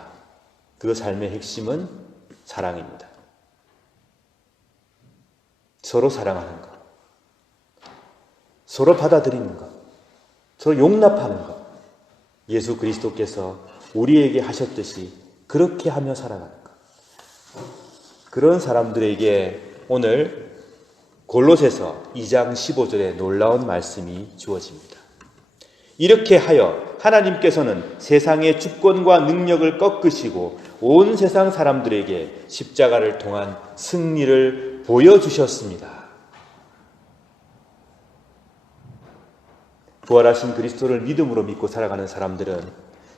그 삶의 핵심은 사랑입니다. 서로 사랑하는 것, 서로 받아들이는 것, 서로 용납하는 것, 예수 그리스도께서 우리에게 하셨듯이 그렇게 하며 살아가는 것. 그런 사람들에게 오늘 골로새서 2장 15절에 놀라운 말씀이 주어집니다. 이렇게 하여 하나님께서는 세상의 주권과 능력을 꺾으시고 온 세상 사람들에게 십자가를 통한 승리를 보여주셨습니다. 부활하신 그리스도를 믿음으로 믿고 살아가는 사람들은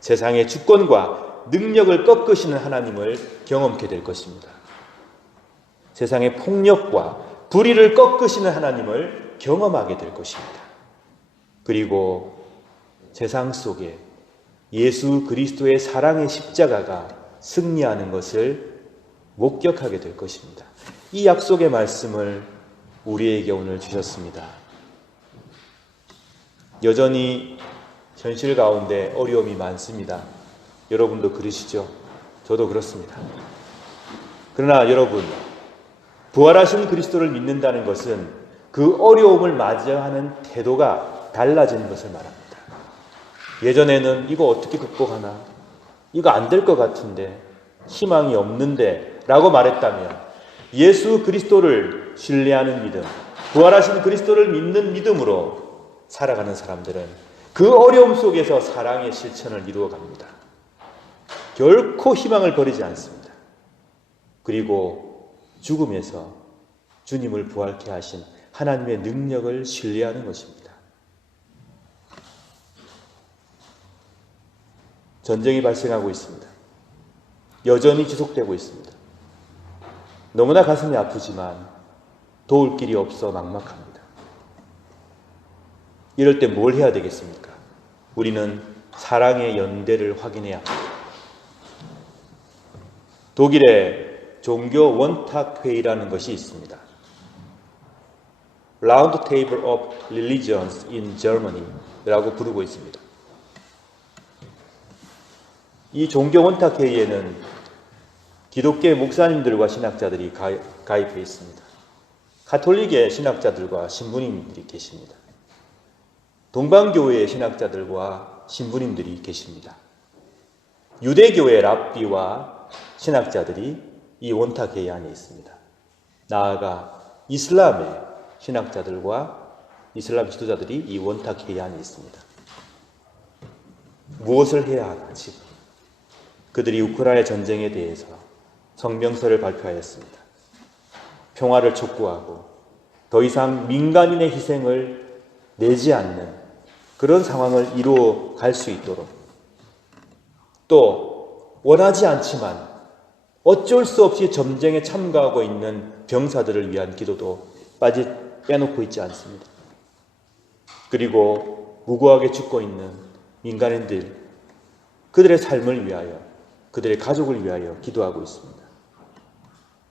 세상의 주권과 능력을 꺾으시는 하나님을 경험하게 될 것입니다. 세상의 폭력과 불의를 꺾으시는 하나님을 경험하게 될 것입니다. 그리고 세상 속에 예수 그리스도의 사랑의 십자가가 승리하는 것을 목격하게 될 것입니다. 이 약속의 말씀을 우리에게 오늘 주셨습니다. 여전히 현실 가운데 어려움이 많습니다. 여러분도 그러시죠? 저도 그렇습니다. 그러나 여러분, 부활하신 그리스도를 믿는다는 것은 그 어려움을 맞이하는 태도가 달라지는 것을 말합니다. 예전에는 이거 어떻게 극복하나? 이거 안 될 것 같은데, 희망이 없는데 라고 말했다면 예수 그리스도를 신뢰하는 믿음, 부활하신 그리스도를 믿는 믿음으로 살아가는 사람들은 그 어려움 속에서 사랑의 실천을 이루어갑니다. 결코 희망을 버리지 않습니다. 그리고 죽음에서 주님을 부활케 하신 하나님의 능력을 신뢰하는 것입니다. 전쟁이 발생하고 있습니다. 여전히 지속되고 있습니다. 너무나 가슴이 아프지만 도울 길이 없어 막막합니다. 이럴 때 뭘 해야 되겠습니까? 우리는 사랑의 연대를 확인해야 합니다. 독일에 종교 원탁회의라는 것이 있습니다. Round Table of Religions in Germany 라고 부르고 있습니다. 이 종교 원탁회의에는 기독교의 목사님들과 신학자들이 가입해 있습니다. 가톨릭의 신학자들과 신부님들이 계십니다. 동방교회의 신학자들과 신부님들이 계십니다. 유대교의 랍비와 신학자들이 이 원탁회의 안에 있습니다. 나아가 이슬람의 신학자들과 이슬람 지도자들이 이 원탁회의 안에 있습니다. 무엇을 해야 하나 지금? 그들이 우크라이나 전쟁에 대해서 성명서를 발표하였습니다. 평화를 촉구하고 더 이상 민간인의 희생을 내지 않는 그런 상황을 이루어 갈 수 있도록, 또 원하지 않지만 어쩔 수 없이 전쟁에 참가하고 있는 병사들을 위한 기도도 빼놓고 있지 않습니다. 그리고 무고하게 죽고 있는 민간인들, 그들의 삶을 위하여, 그들의 가족을 위하여 기도하고 있습니다.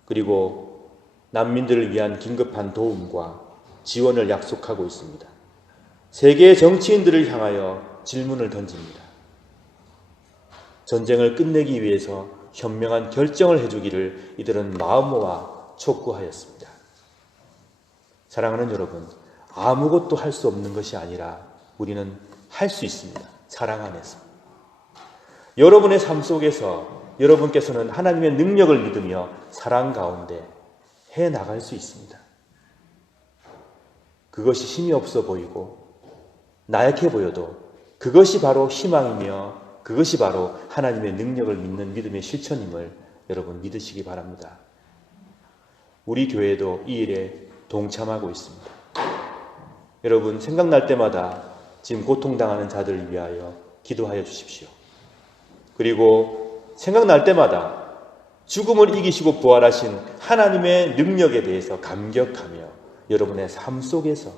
그리고 난민들을 위한 긴급한 도움과 지원을 약속하고 있습니다. 세계의 정치인들을 향하여 질문을 던집니다. 전쟁을 끝내기 위해서 현명한 결정을 해주기를 이들은 마음 모아 촉구하였습니다. 사랑하는 여러분, 아무것도 할 수 없는 것이 아니라 우리는 할 수 있습니다. 사랑 안에서. 여러분의 삶 속에서 여러분께서는 하나님의 능력을 믿으며 사랑 가운데 해 나갈 수 있습니다. 그것이 힘이 없어 보이고 나약해 보여도 그것이 바로 희망이며 그것이 바로 하나님의 능력을 믿는 믿음의 실천임을 여러분 믿으시기 바랍니다. 우리 교회도 이 일에 동참하고 있습니다. 여러분 생각날 때마다 지금 고통당하는 자들을 위하여 기도하여 주십시오. 그리고 생각날 때마다 죽음을 이기시고 부활하신 하나님의 능력에 대해서 감격하며 여러분의 삶 속에서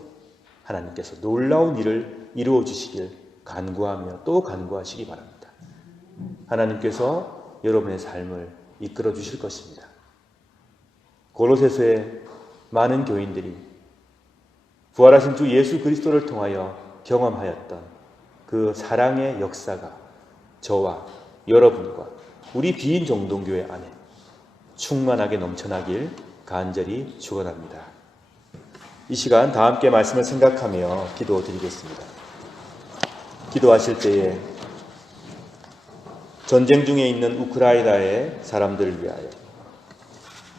하나님께서 놀라운 일을 이루어 주시길 간구하며 또 간구하시기 바랍니다. 하나님께서 여러분의 삶을 이끌어 주실 것입니다. 골로새서의 많은 교인들이 부활하신 주 예수 그리스도를 통하여 경험하였던 그 사랑의 역사가 저와 여러분과 우리 비인 정동교회 안에 충만하게 넘쳐나길 간절히 축원합니다. 이 시간 다 함께 말씀을 생각하며 기도드리겠습니다. 기도하실 때에 전쟁 중에 있는 우크라이나의 사람들을 위하여,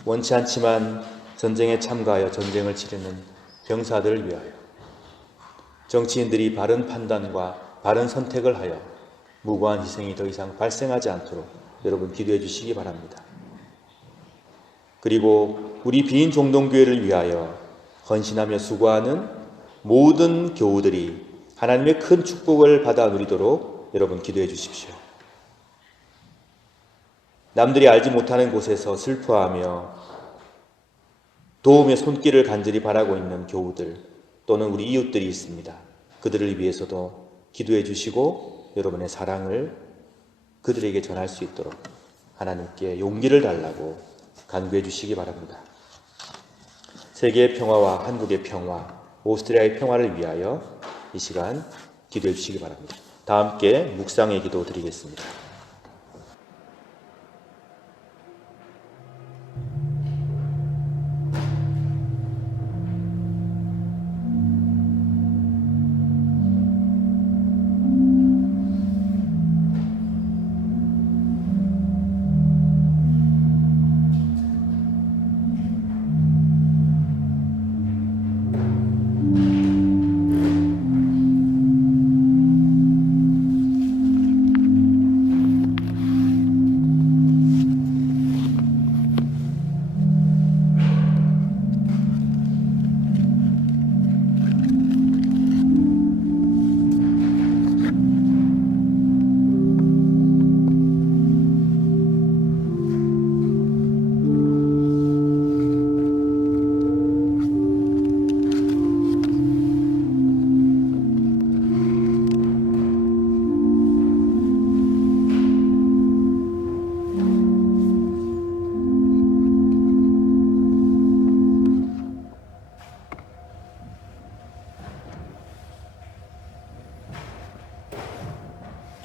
원치 않지만 전쟁에 참가하여 전쟁을 치르는 병사들을 위하여, 정치인들이 바른 판단과 바른 선택을 하여 무고한 희생이 더 이상 발생하지 않도록 여러분 기도해 주시기 바랍니다. 그리고 우리 비인 종동교회를 위하여 헌신하며 수고하는 모든 교우들이 하나님의 큰 축복을 받아 누리도록 여러분 기도해 주십시오. 남들이 알지 못하는 곳에서 슬퍼하며 도움의 손길을 간절히 바라고 있는 교우들 또는 우리 이웃들이 있습니다. 그들을 위해서도 기도해 주시고 여러분의 사랑을 그들에게 전할 수 있도록 하나님께 용기를 달라고 간구해 주시기 바랍니다. 세계의 평화와 한국의 평화, 오스트리아의 평화를 위하여 이 시간 기도해 주시기 바랍니다. 다 함께 묵상의 기도 드리겠습니다.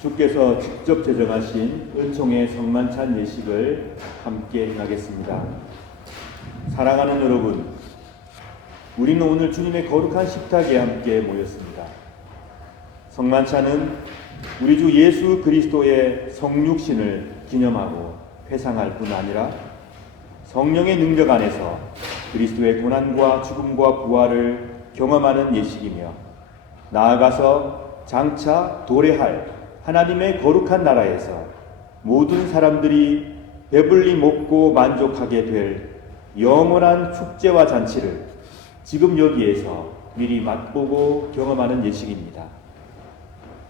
주께서 직접 제정하신 은총의 성만찬 예식을 함께 행하겠습니다. 사랑하는 여러분, 우리는 오늘 주님의 거룩한 식탁에 함께 모였습니다. 성만찬은 우리 주 예수 그리스도의 성육신을 기념하고 회상할 뿐 아니라 성령의 능력 안에서 그리스도의 고난과 죽음과 부활을 경험하는 예식이며 나아가서 장차 도래할 하나님의 거룩한 나라에서 모든 사람들이 배불리 먹고 만족하게 될 영원한 축제와 잔치를 지금 여기에서 미리 맛보고 경험하는 예식입니다.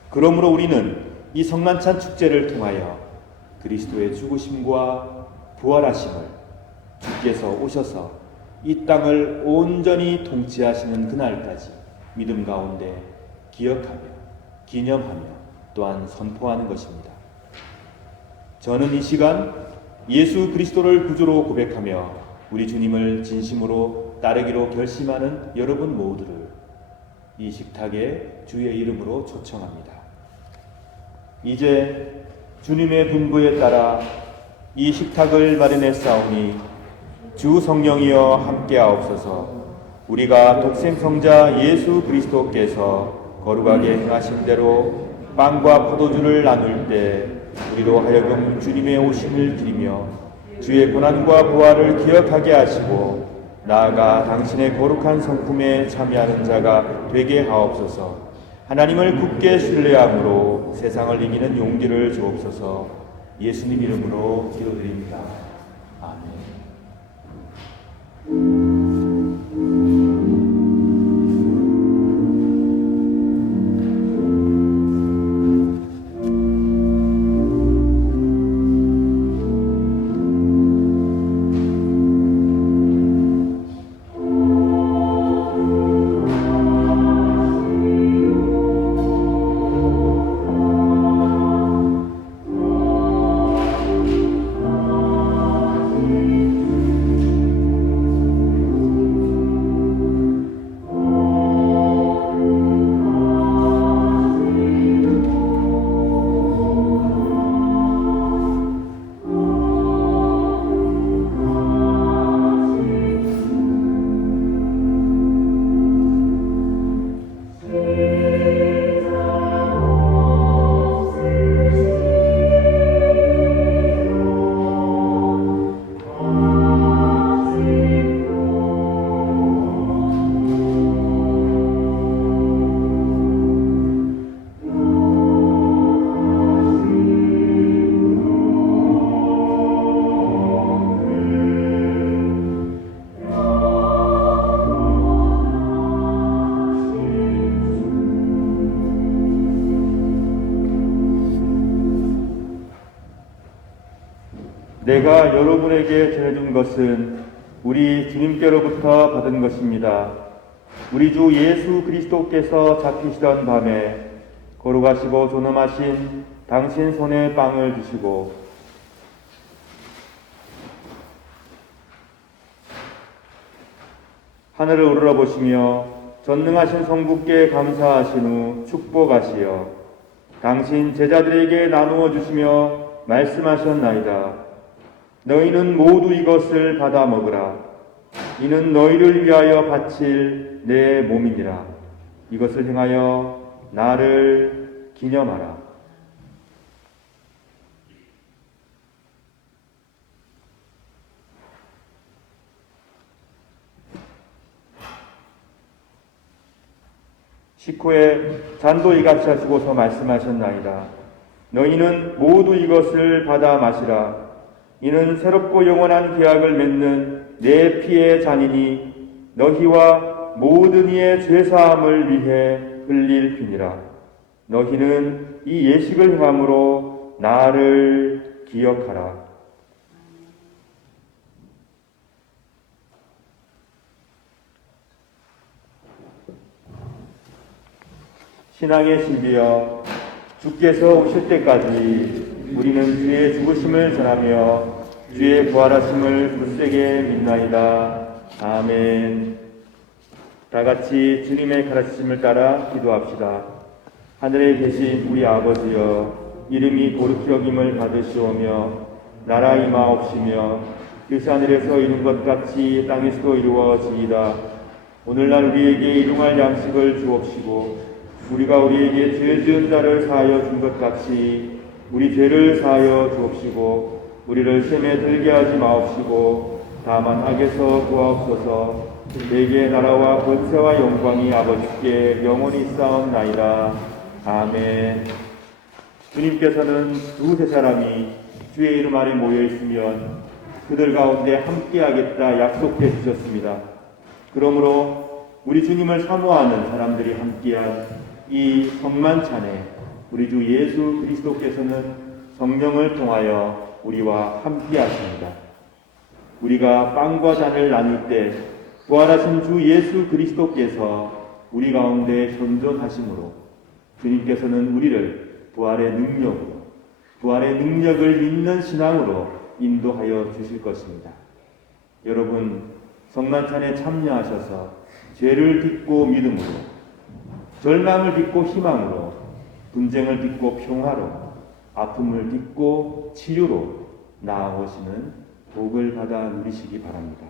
그러므로 우리는 이 성만찬 축제를 통하여 그리스도의 죽으심과 부활하심을 주께서 오셔서 이 땅을 온전히 통치하시는 그날까지 믿음 가운데 기억하며 기념하며 또한 선포하는 것입니다. 저는 이 시간 예수 그리스도를 구주로 고백하며 우리 주님을 진심으로 따르기로 결심하는 여러분 모두를 이 식탁에 주의 이름으로 초청합니다. 이제 주님의 분부에 따라 이 식탁을 마련했사오니 주 성령이여 함께하옵소서. 우리가 독생성자 예수 그리스도께서 거룩하게 행하신 대로 빵과 포도주를 나눌 때 우리로 하여금 주님의 오심을 드리며 주의 고난과 부활을 기억하게 하시고 나아가 당신의 거룩한 성품에 참여하는 자가 되게 하옵소서. 하나님을 굳게 신뢰함으로 세상을 이기는 용기를 주옵소서. 예수님 이름으로 기도드립니다. 아멘. 내가 여러분에게 전해준 것은 우리 주님께로부터 받은 것입니다. 우리 주 예수 그리스도께서 잡히시던 밤에 거룩하시고 존엄하신 당신 손에 빵을 주시고 하늘을 우러러보시며 전능하신 성부께 감사하신 후 축복하시어 당신 제자들에게 나누어 주시며 말씀하셨나이다. 너희는 모두 이것을 받아 먹으라. 이는 너희를 위하여 바칠 내 몸이니라. 이것을 행하여 나를 기념하라. 식후에 잔도 이같이 하시고서 말씀하셨나이다. 너희는 모두 이것을 받아 마시라. 이는 새롭고 영원한 계약을 맺는 내 피의 잔이니 너희와 모든 이의 죄사함을 위해 흘릴 피니라. 너희는 이 예식을 행함으로 나를 기억하라. 신앙의 신비여, 주께서 오실 때까지 우리는 주의 죽으심을 전하며 주의 부활하심을 굳세게 믿나이다. 아멘. 다 같이 주님의 가르치심을 따라 기도합시다. 하늘에 계신 우리 아버지여, 이름이 거룩히 여김을 받으시오며 나라 임하옵시며 뜻이 하늘에서 이룬 것 같이 땅에서도 이루어지이다. 오늘날 우리에게 일용할 양식을 주옵시고 우리가 우리에게 죄 지은 자를 사하여 준 것 같이 우리 죄를 사하여 주옵시고 우리를 시험에 들게 하지 마옵시고 다만 악에서 구하옵소서. 내게 나라와 권세와 영광이 아버지께 영원히 쌓옵나이다. 아멘. 주님께서는 두세 사람이 주의 이름 아래 모여 있으면 그들 가운데 함께하겠다 약속해 주셨습니다. 그러므로 우리 주님을 사모하는 사람들이 함께한 이 성만찬에 우리 주 예수 그리스도께서는 성령을 통하여 우리와 함께 하십니다. 우리가 빵과 잔을 나눌 때 부활하신 주 예수 그리스도께서 우리 가운데 현존하심으로 주님께서는 우리를 부활의 능력으로, 부활의 능력을 믿는 신앙으로 인도하여 주실 것입니다. 여러분, 성만찬에 참여하셔서 죄를 딛고 믿음으로, 절망을 딛고 희망으로, 분쟁을 딛고 평화로, 아픔을 딛고 치료로 나아오시는 복을 받아 누리시기 바랍니다.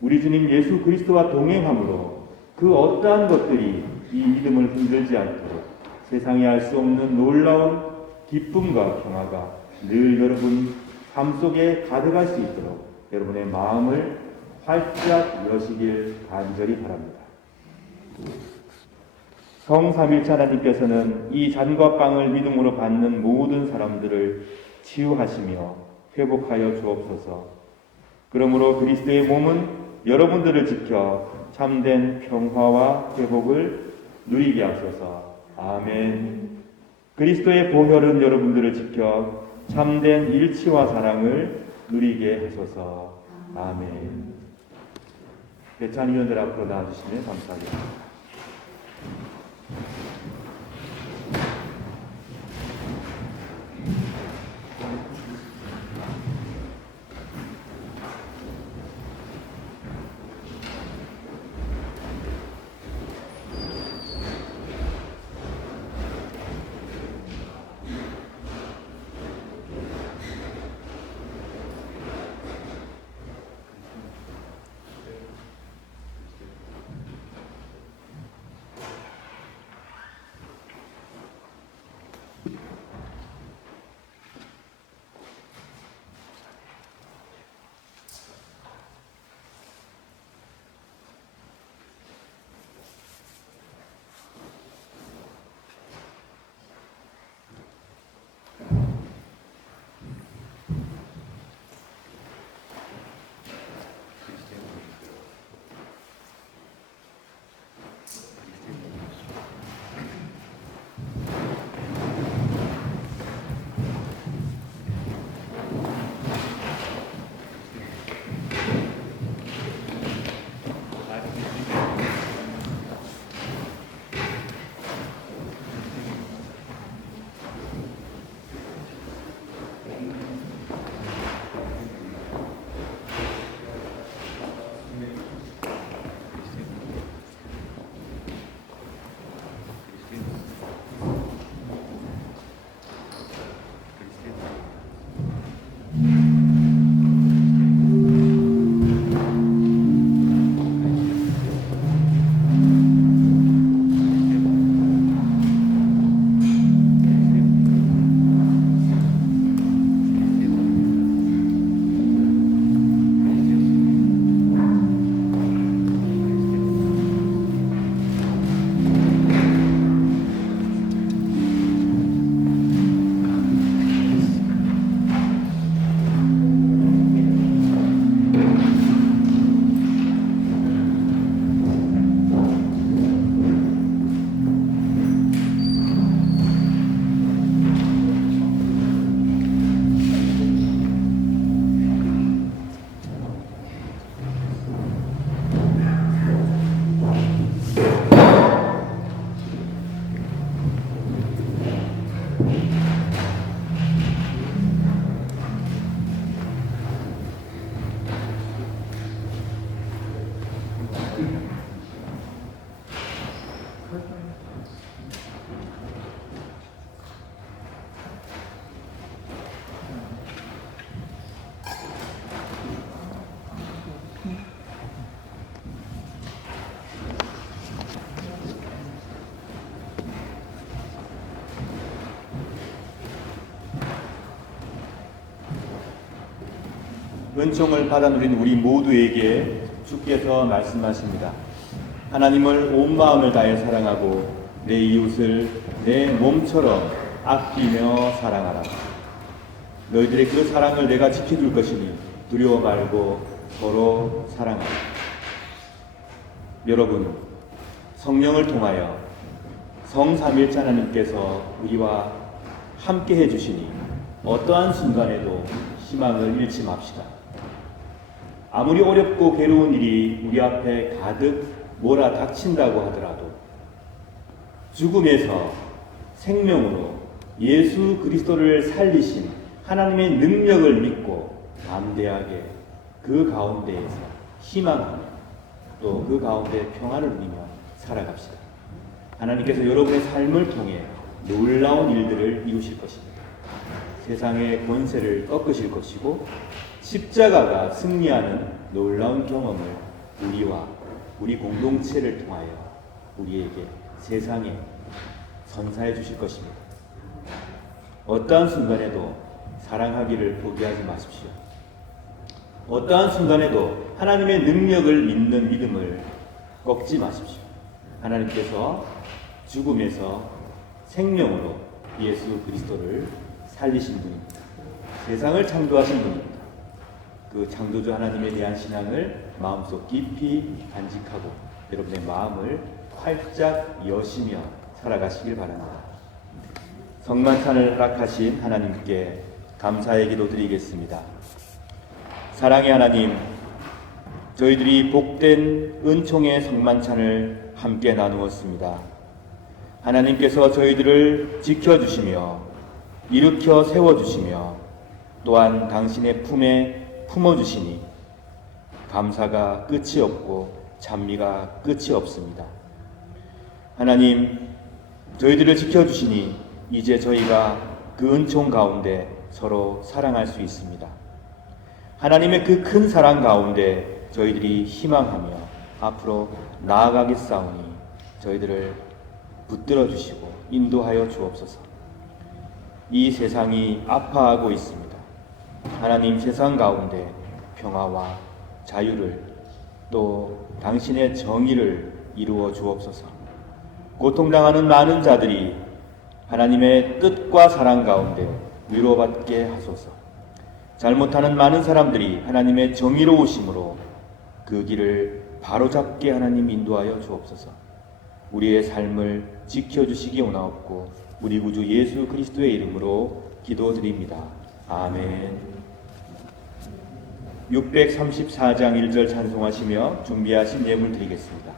우리 주님 예수 그리스도와 동행함으로 그 어떠한 것들이 이 믿음을 흔들지 않도록 세상에 알 수 없는 놀라운 기쁨과 평화가 늘 여러분 삶 속에 가득할 수 있도록 여러분의 마음을 활짝 여시길 간절히 바랍니다. 성삼일체 하나님께서는 이 잔과 빵을 믿음으로 받는 모든 사람들을 치유하시며 회복하여 주옵소서. 그러므로 그리스도의 몸은 여러분들을 지켜 참된 평화와 회복을 누리게 하소서. 아멘. 그리스도의 보혈은 여러분들을 지켜 참된 일치와 사랑을 누리게 하소서. 아멘. 배찬위원들 앞으로 나와주시면 감사하겠습니다. 은총을 받아 누린 우리 모두에게 주께서 말씀하십니다. 하나님을 온 마음을 다해 사랑하고 내 이웃을 내 몸처럼 아끼며 사랑하라. 너희들의 그 사랑을 내가 지켜줄 것이니 두려워 말고 서로 사랑하라. 여러분, 성령을 통하여 성삼일체 하나님께서 우리와 함께 해주시니 어떠한 순간에도 희망을 잃지 맙시다. 아무리 어렵고 괴로운 일이 우리 앞에 가득 몰아닥친다고 하더라도 죽음에서 생명으로 예수 그리스도를 살리신 하나님의 능력을 믿고 담대하게 그 가운데에서 희망하며 또 그 가운데 평안을 누리며 살아갑시다. 하나님께서 여러분의 삶을 통해 놀라운 일들을 이루실 것입니다. 세상의 권세를 꺾으실 것이고 십자가가 승리하는 놀라운 경험을 우리와 우리 공동체를 통하여 우리에게 세상에 선사해 주실 것입니다. 어떠한 순간에도 사랑하기를 포기하지 마십시오. 어떠한 순간에도 하나님의 능력을 믿는 믿음을 꺾지 마십시오. 하나님께서 죽음에서 생명으로 예수 그리스도를 살리신 분입니다. 세상을 창조하신 분입니다. 그 창조주 하나님에 대한 신앙을 마음속 깊이 간직하고 여러분의 마음을 활짝 여시며 살아가시길 바랍니다. 성만찬을 허락하신 하나님께 감사의 기도 드리겠습니다. 사랑의 하나님, 저희들이 복된 은총의 성만찬을 함께 나누었습니다. 하나님께서 저희들을 지켜주시며 일으켜 세워주시며 또한 당신의 품에 품어주시니 감사가 끝이 없고 찬미가 끝이 없습니다. 하나님, 저희들을 지켜주시니 이제 저희가 그 은총 가운데 서로 사랑할 수 있습니다. 하나님의 그 큰 사랑 가운데 저희들이 희망하며 앞으로 나아가겠사오니 저희들을 붙들어 주시고 인도하여 주옵소서. 이 세상이 아파하고 있습니다. 하나님, 세상 가운데 평화와 자유를 또 당신의 정의를 이루어 주옵소서. 고통당하는 많은 자들이 하나님의 뜻과 사랑 가운데 위로받게 하소서. 잘못하는 많은 사람들이 하나님의 정의로우심으로 그 길을 바로잡게 하나님 인도하여 주옵소서. 우리의 삶을 지켜주시기 원하옵고 우리 구주 예수 그리스도의 이름으로 기도드립니다. 아멘. 634장 1절 찬송하시며 준비하신 예물 드리겠습니다.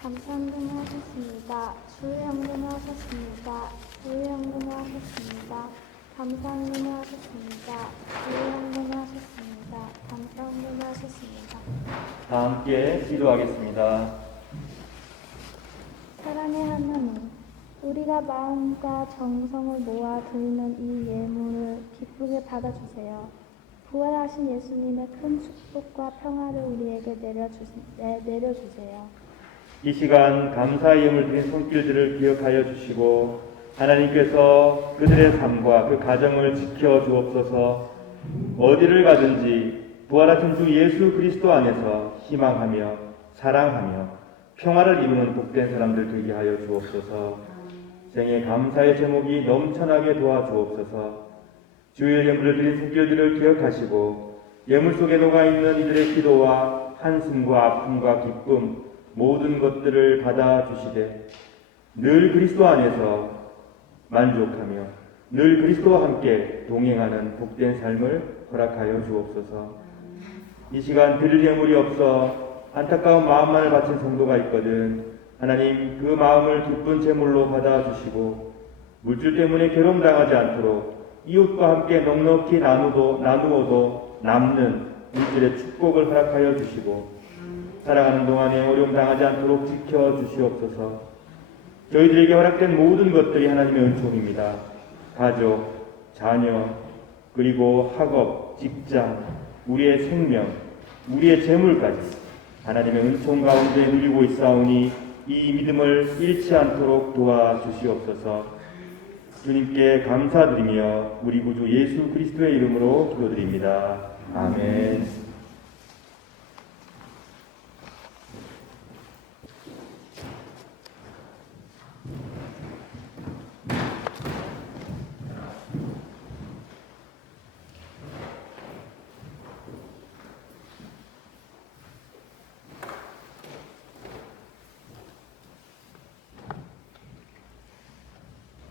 감사합니다. 주의 헌금을 하셨습니다. 주의 헌금을 하셨습니다. 감사 헌금을 하셨습니다. 주의 헌금을 하셨습니다. 감사 헌금을 하셨습니다. 다 함께 기도하겠습니다. 사랑의 하나님, 우리가 마음과 정성을 모아 드리는 이 예물을 기쁘게 받아주세요. 부활하신 예수님의 큰 축복과 평화를 우리에게 내려주세요. 이 시간 감사의 예물 드린 손길들을 기억하여 주시고 하나님께서 그들의 삶과 그 가정을 지켜 주옵소서. 어디를 가든지 부활하신 주 예수 그리스도 안에서 희망하며 사랑하며 평화를 이루는 복된 사람들 되게 하여 주옵소서. 생애 감사의 제목이 넘쳐나게 도와주옵소서. 주일 예물을 드린 손길들을 기억하시고 예물 속에 녹아있는 이들의 기도와 한숨과 아픔과 기쁨 모든 것들을 받아주시되 늘 그리스도 안에서 만족하며 늘 그리스도와 함께 동행하는 복된 삶을 허락하여 주옵소서. 이 시간 드릴 예물이 없어 안타까운 마음만을 바친 성도가 있거든 하나님 그 마음을 기쁜 제물로 받아주시고 물질 때문에 괴로움당하지 않도록 이웃과 함께 넉넉히 나누어도 남는 물질의 축복을 허락하여 주시고 살아가는 동안에 어려움 당하지 않도록 지켜주시옵소서. 저희들에게 허락된 모든 것들이 하나님의 은총입니다. 가족, 자녀, 그리고 학업, 직장, 우리의 생명, 우리의 재물까지 하나님의 은총 가운데 누리고 있사오니 이 믿음을 잃지 않도록 도와주시옵소서. 주님께 감사드리며 우리 구주 예수 그리스도의 이름으로 기도드립니다. 아멘.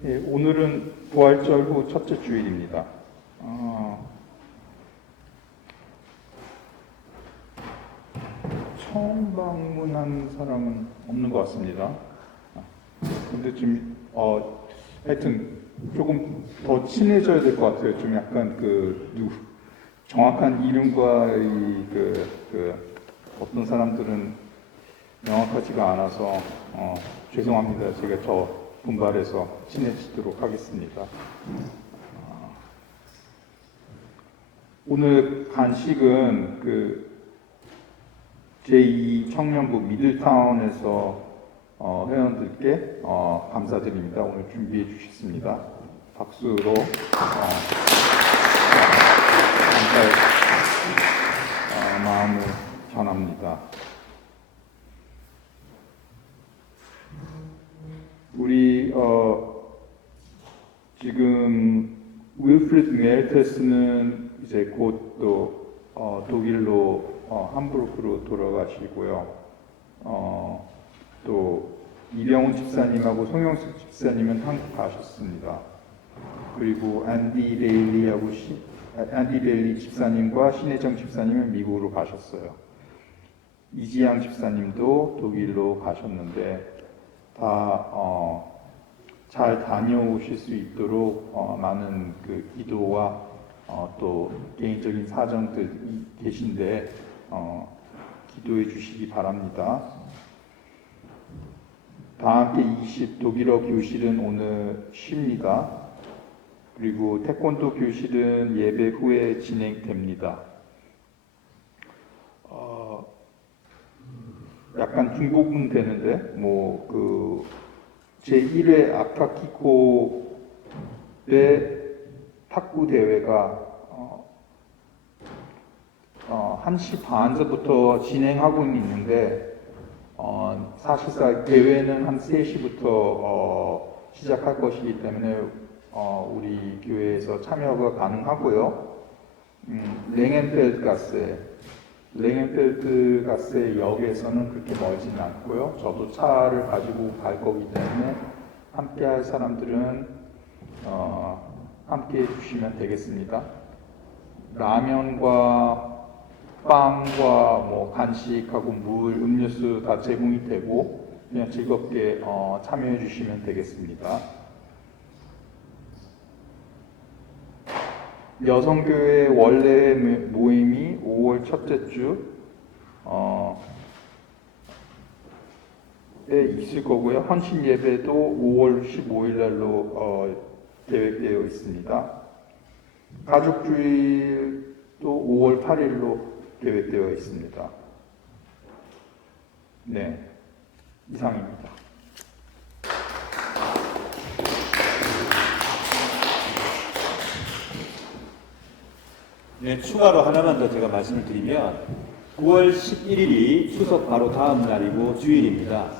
예, 오늘은 부활절 후 첫째 주일입니다. 처음 방문한 사람은 없는 것 같습니다. 근데 좀 하여튼 조금 더 친해져야 될 것 같아요. 좀 약간 정확한 이름과 어떤 사람들은 명확하지가 않아서 죄송합니다. 제가 더 분발해서 친해지도록 하겠습니다. 오늘 간식은 제2 청년부 미들타운에서 회원들께 감사드립니다. 오늘 준비해 주셨습니다. 박수로 감사의 마음을 전합니다. 우리 지금 윌프리드 멜테스는 이제 곧 또 독일로 함부르크로 돌아가시고요. 또 이병훈 집사님하고 송영숙 집사님은 한국 가셨습니다. 그리고 앤디 레일리 집사님과 신혜정 집사님은 미국으로 가셨어요. 이지양 집사님도 독일로 가셨는데 다 잘 다녀오실 수 있도록 많은 기도와 또 개인적인 사정들이 계신데 기도해 주시기 바랍니다. 다 함께 20 독일어 교실은 오늘 쉽니다. 그리고 태권도 교실은 예배 후에 진행됩니다. 약간 중복은 되는데 제1회 아카키코의 탁구 대회가 1시 반서부터 진행하고 있는데 사실상 대회는 한 3시부터 시작할 것이기 때문에 우리 교회에서 참여가 가능하고요. 랭헨펠드 가스의 역에서는 그렇게 멀지는 않고요. 저도 차를 가지고 갈 거기 때문에 함께 할 사람들은 함께 해주시면 되겠습니다. 라면과 빵과 간식하고 물, 음료수 다 제공이 되고 그냥 즐겁게 참여해 주시면 되겠습니다. 여성교회 원래 모임이 5월 첫째 주에 있을 거고요. 헌신 예배도 5월 15일 날로 계획되어 있습니다. 가족주일도 5월 8일로 계획되어 있습니다. 네, 이상입니다. 네, 추가로 하나만 더 제가 말씀을 드리면 9월 11일이 추석 바로 다음 날이고 주일입니다.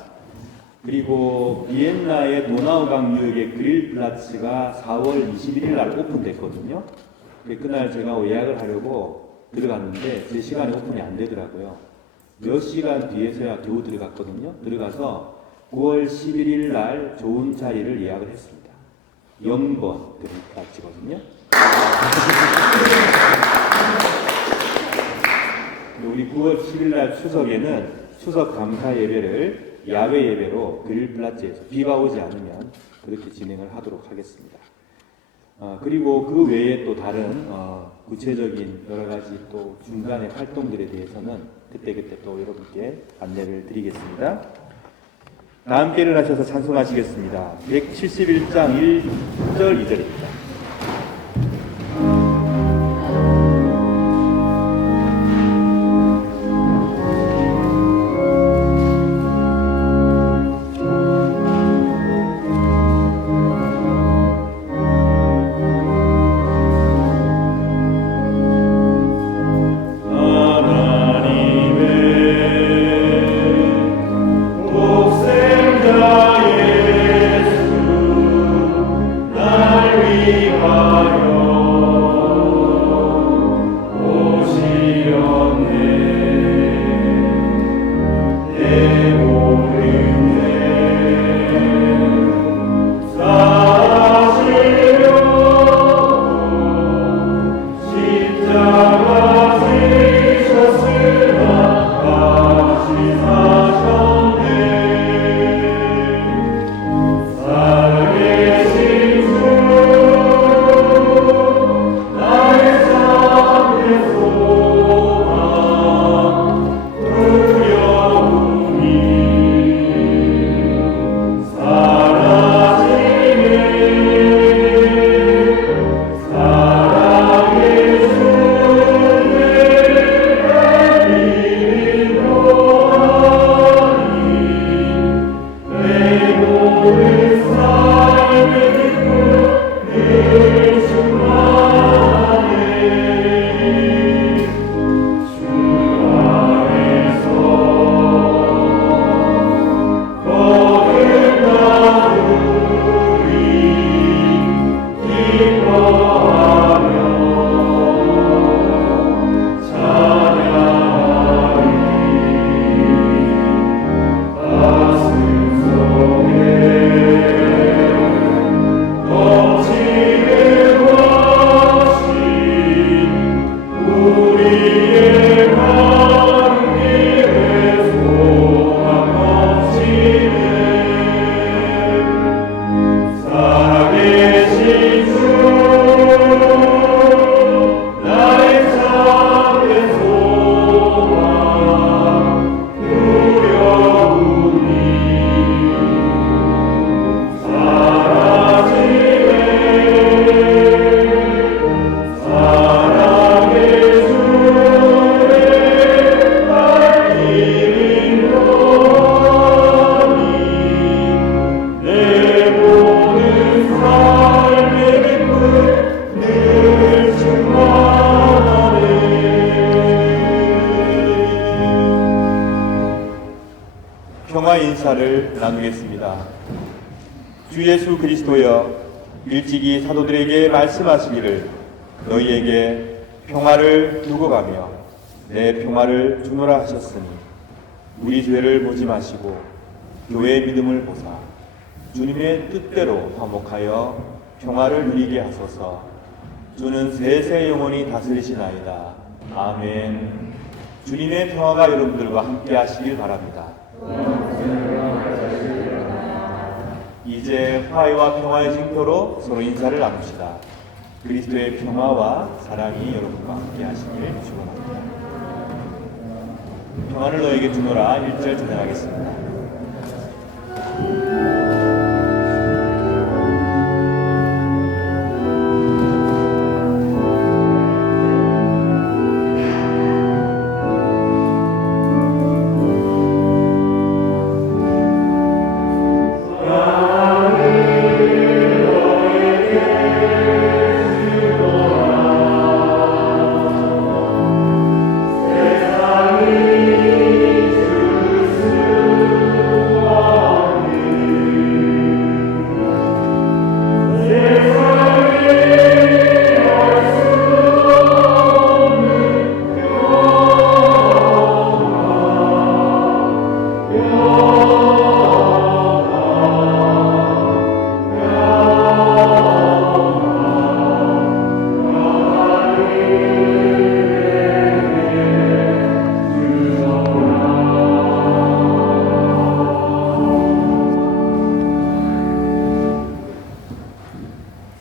그리고 비엔나의 도나우강 유역의 그릴 플라츠가 4월 21일 날 오픈됐거든요. 그날 제가 예약을 하려고 들어갔는데 제 시간에 오픈이 안 되더라고요. 몇 시간 뒤에서야 겨우 들어갔거든요. 들어가서 9월 11일 날 좋은 자리를 예약을 했습니다. 0번 그릴 플라츠거든요. 우리 9월 10일 날 추석에는 추석 감사 예배를 야외 예배로 그릴 플라츠에서 비가 오지 않으면 그렇게 진행을 하도록 하겠습니다. 그리고 그 외에 또 다른 구체적인 여러 가지 또 중간의 활동들에 대해서는 그때그때 또 여러분께 안내를 드리겠습니다. 다 함께 일어나셔서 찬송하시겠습니다. 171장 1절 2절입니다. 날 위해 평화 인사를 나누겠습니다. 주 예수 그리스도여, 일찍이 사도들에게 말씀하시기를 너희에게 평화를 두고 가며 내 평화를 주노라 하셨으니 우리 죄를 보지 마시고 교회의 믿음을 보사 주님의 뜻대로 화목하여 평화를 누리게 하소서. 주는 세세 영원히 다스리시나이다. 아멘. 주님의 평화가 여러분들과 함께 하시길 바랍니다. 이제 화해와 평화의 징표로 서로 인사를 나눕시다. 그리스도의 평화와 사랑이 여러분과 함께 하시길 축원합니다. 평화를 너에게 주노라 1절 찬양하겠습니다.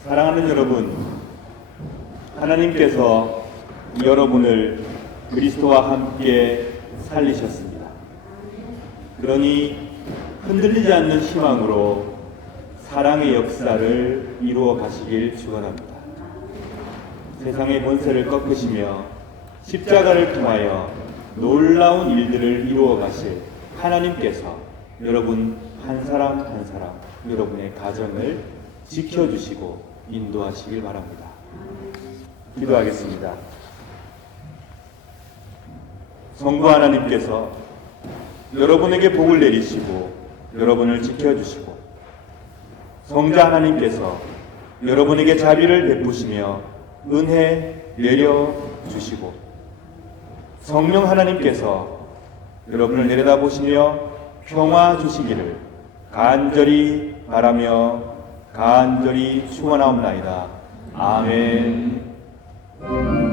사랑하는 여러분, 하나님께서 여러분을 그리스도와 함께 살리셨습니다. 그러니 흔들리지 않는 희망으로 사랑의 역사를 이루어 가시길 축원합니다. 세상의 권세를 꺾으시며 십자가를 통하여 놀라운 일들을 이루어 가실 하나님께서 여러분 한 사람 한 사람 여러분의 가정을 지켜주시고 인도하시길 바랍니다. 기도하겠습니다. 성부 하나님께서 여러분에게 복을 내리시고 여러분을 지켜주시고 성자 하나님께서 여러분에게 자비를 베푸시며 은혜 내려주시고 성령 하나님께서 여러분을 내려다보시며 평화 주시기를 간절히 바라며 간절히 축원하옵나이다. 아멘. 아멘.